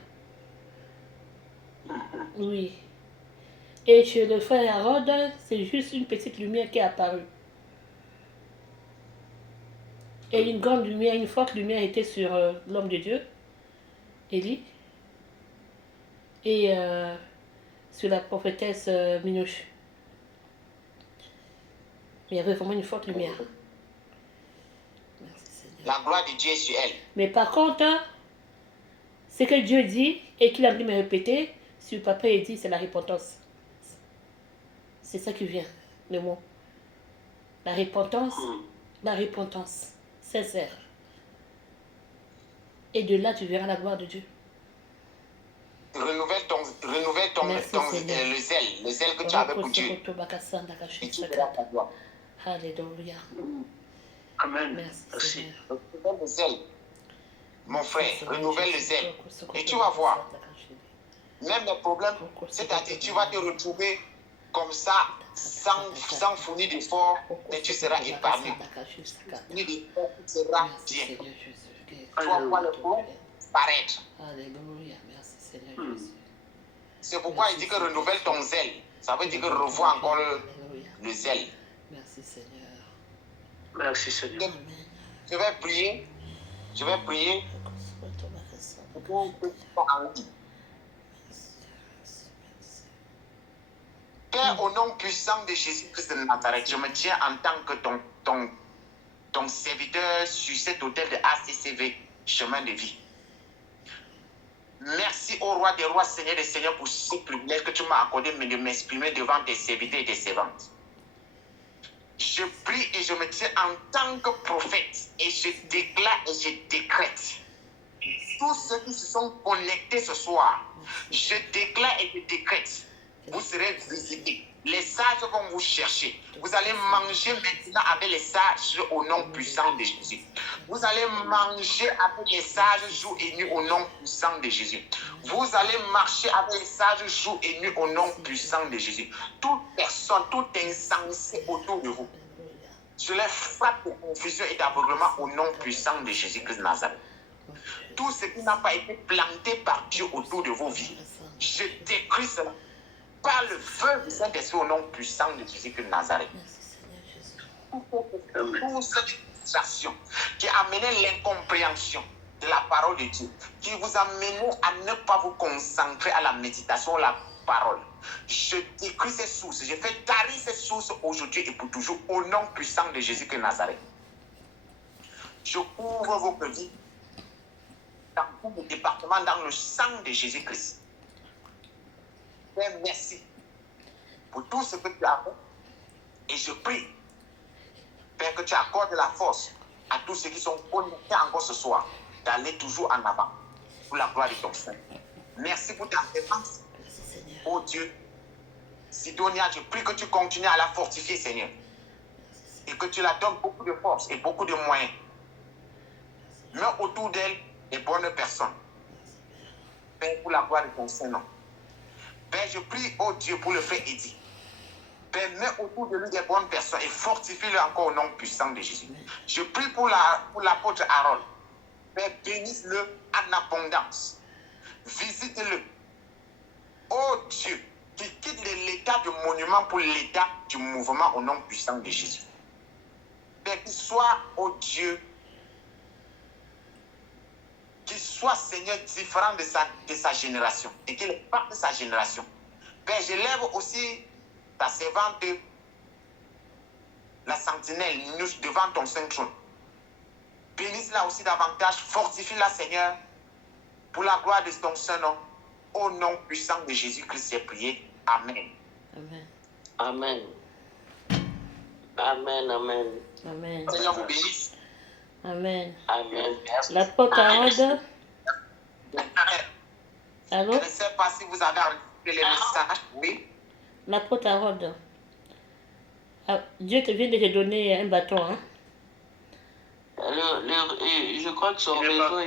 Oui. Et chez le frère Harold, c'est juste une petite lumière qui est apparue. Et une grande lumière, une forte lumière était sur l'homme de Dieu, Élie, et sur la prophétesse Minouche. Il y avait vraiment une forte lumière. Merci Seigneur. La gloire de Dieu est sur elle. Mais par contre, ce que Dieu dit et qu'il a voulu me répéter, sur papa il dit, c'est la repentance. C'est ça qui vient, le mot. La repentance sincère. Et de là, tu verras la gloire de Dieu. Renouvelle le zèle que tu avais pour Dieu. Et tu verras ta gloire. Alléluia. Amen. Merci. Renouvelle le zèle. Mon frère, renouvelle le zèle. Et tu vas voir. Même les problèmes, c'est-à-dire tu vas te retrouver comme ça, sans fournir d'efforts, mais tu seras épargné. Fournir d'efforts, tu seras bien. Tu vas voir le problème paraître. Alléluia, merci Seigneur Jésus. C'est pourquoi il dit que renouvelle ton zèle. Ça veut dire que revois encore le zèle. Merci Seigneur. Merci Seigneur. Je vais prier. Père, au nom puissant de Jésus-Christ de Nazareth, je me tiens en tant que ton serviteur sur cet hôtel de ACCV, chemin de vie. Merci au roi des rois, Seigneur des seigneurs, pour ce privilège que tu m'as accordé de m'exprimer devant tes serviteurs et tes servantes. Je prie et je me tiens en tant que prophète et je déclare et je décrète. Tous ceux qui se sont connectés ce soir, je déclare et je décrète. Vous serez visités. Les sages vont vous chercher. Vous allez manger maintenant avec les sages au nom puissant de Jésus. Vous allez manger avec les sages jour et nuit au nom puissant de Jésus. Vous allez marcher avec les sages jour et nuit au nom puissant de Jésus. Toute personne, tout insensé autour de vous, je les frappe de confusion et d'aveuglement au nom puissant de Jésus-Christ de Nazareth. Tout ce qui n'a pas été planté par Dieu autour de vos vies, je décris cela par le feu du Saint-Esprit au nom puissant de Jésus-Christ de Nazareth. Toute cette situation qui a amené l'incompréhension de la parole de Dieu, qui vous a amené à ne pas vous concentrer à la méditation, la parole. Je décris ces sources, je fais tarir ces sources aujourd'hui et pour toujours au nom puissant de Jésus-Christ de Nazareth. Je couvre vos vies dans tout le département dans le sang de Jésus-Christ. Père, merci pour tout ce que tu as fait. Et je prie, Père, que tu accordes la force à tous ceux qui sont connectés encore ce soir d'aller toujours en avant pour la gloire de ton Saint. Merci pour ta présence. Oh Dieu, Sidonia, je prie que tu continues à la fortifier, Seigneur. Et que tu la donnes beaucoup de force et beaucoup de moyens. Mets autour d'elle les bonnes personnes. Père, pour la gloire de ton Saint-Nom. Père, je prie, oh Dieu, pour le frère Eddie. Père, mets autour de lui des bonnes personnes et fortifie-le encore au nom puissant de Jésus. Je prie pour l'apôtre Harold. Père, bénisse-le en abondance. Visite-le. Oh Dieu, qui quitte l'état de monument pour l'état du mouvement au nom puissant de Jésus. Père, qu'il soit, oh Dieu, qu'il soit, Seigneur, différent de sa génération et qu'il parte de sa génération. Père, je lève aussi ta servante, la sentinelle, devant ton saint trône. Bénisse-la aussi davantage, fortifie-la, Seigneur, pour la gloire de ton Saint-Nom. Au nom puissant de Jésus-Christ, j'ai prié. Amen. Amen. Amen. Amen. Amen. Amen. Seigneur vous bénisse. Amen. Amen. L'apôtre Harold. Allô? Je ne sais pas si vous avez entendu les messages. Oui. L'apôtre Harold. Ah, Dieu te vient de te donner un bâton, hein? Je crois que son réseau,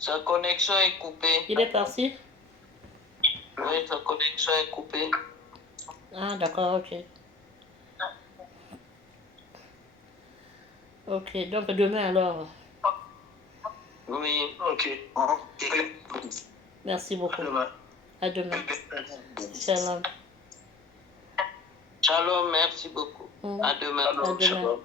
sa connexion est coupée. Il est parti? Oui, sa connexion est coupée. Ah, d'accord, ok. Ok, donc demain alors. Oui. Ok. Merci beaucoup. Demain. À demain. Shalom. Shalom, merci beaucoup. À demain. À demain. Shalom.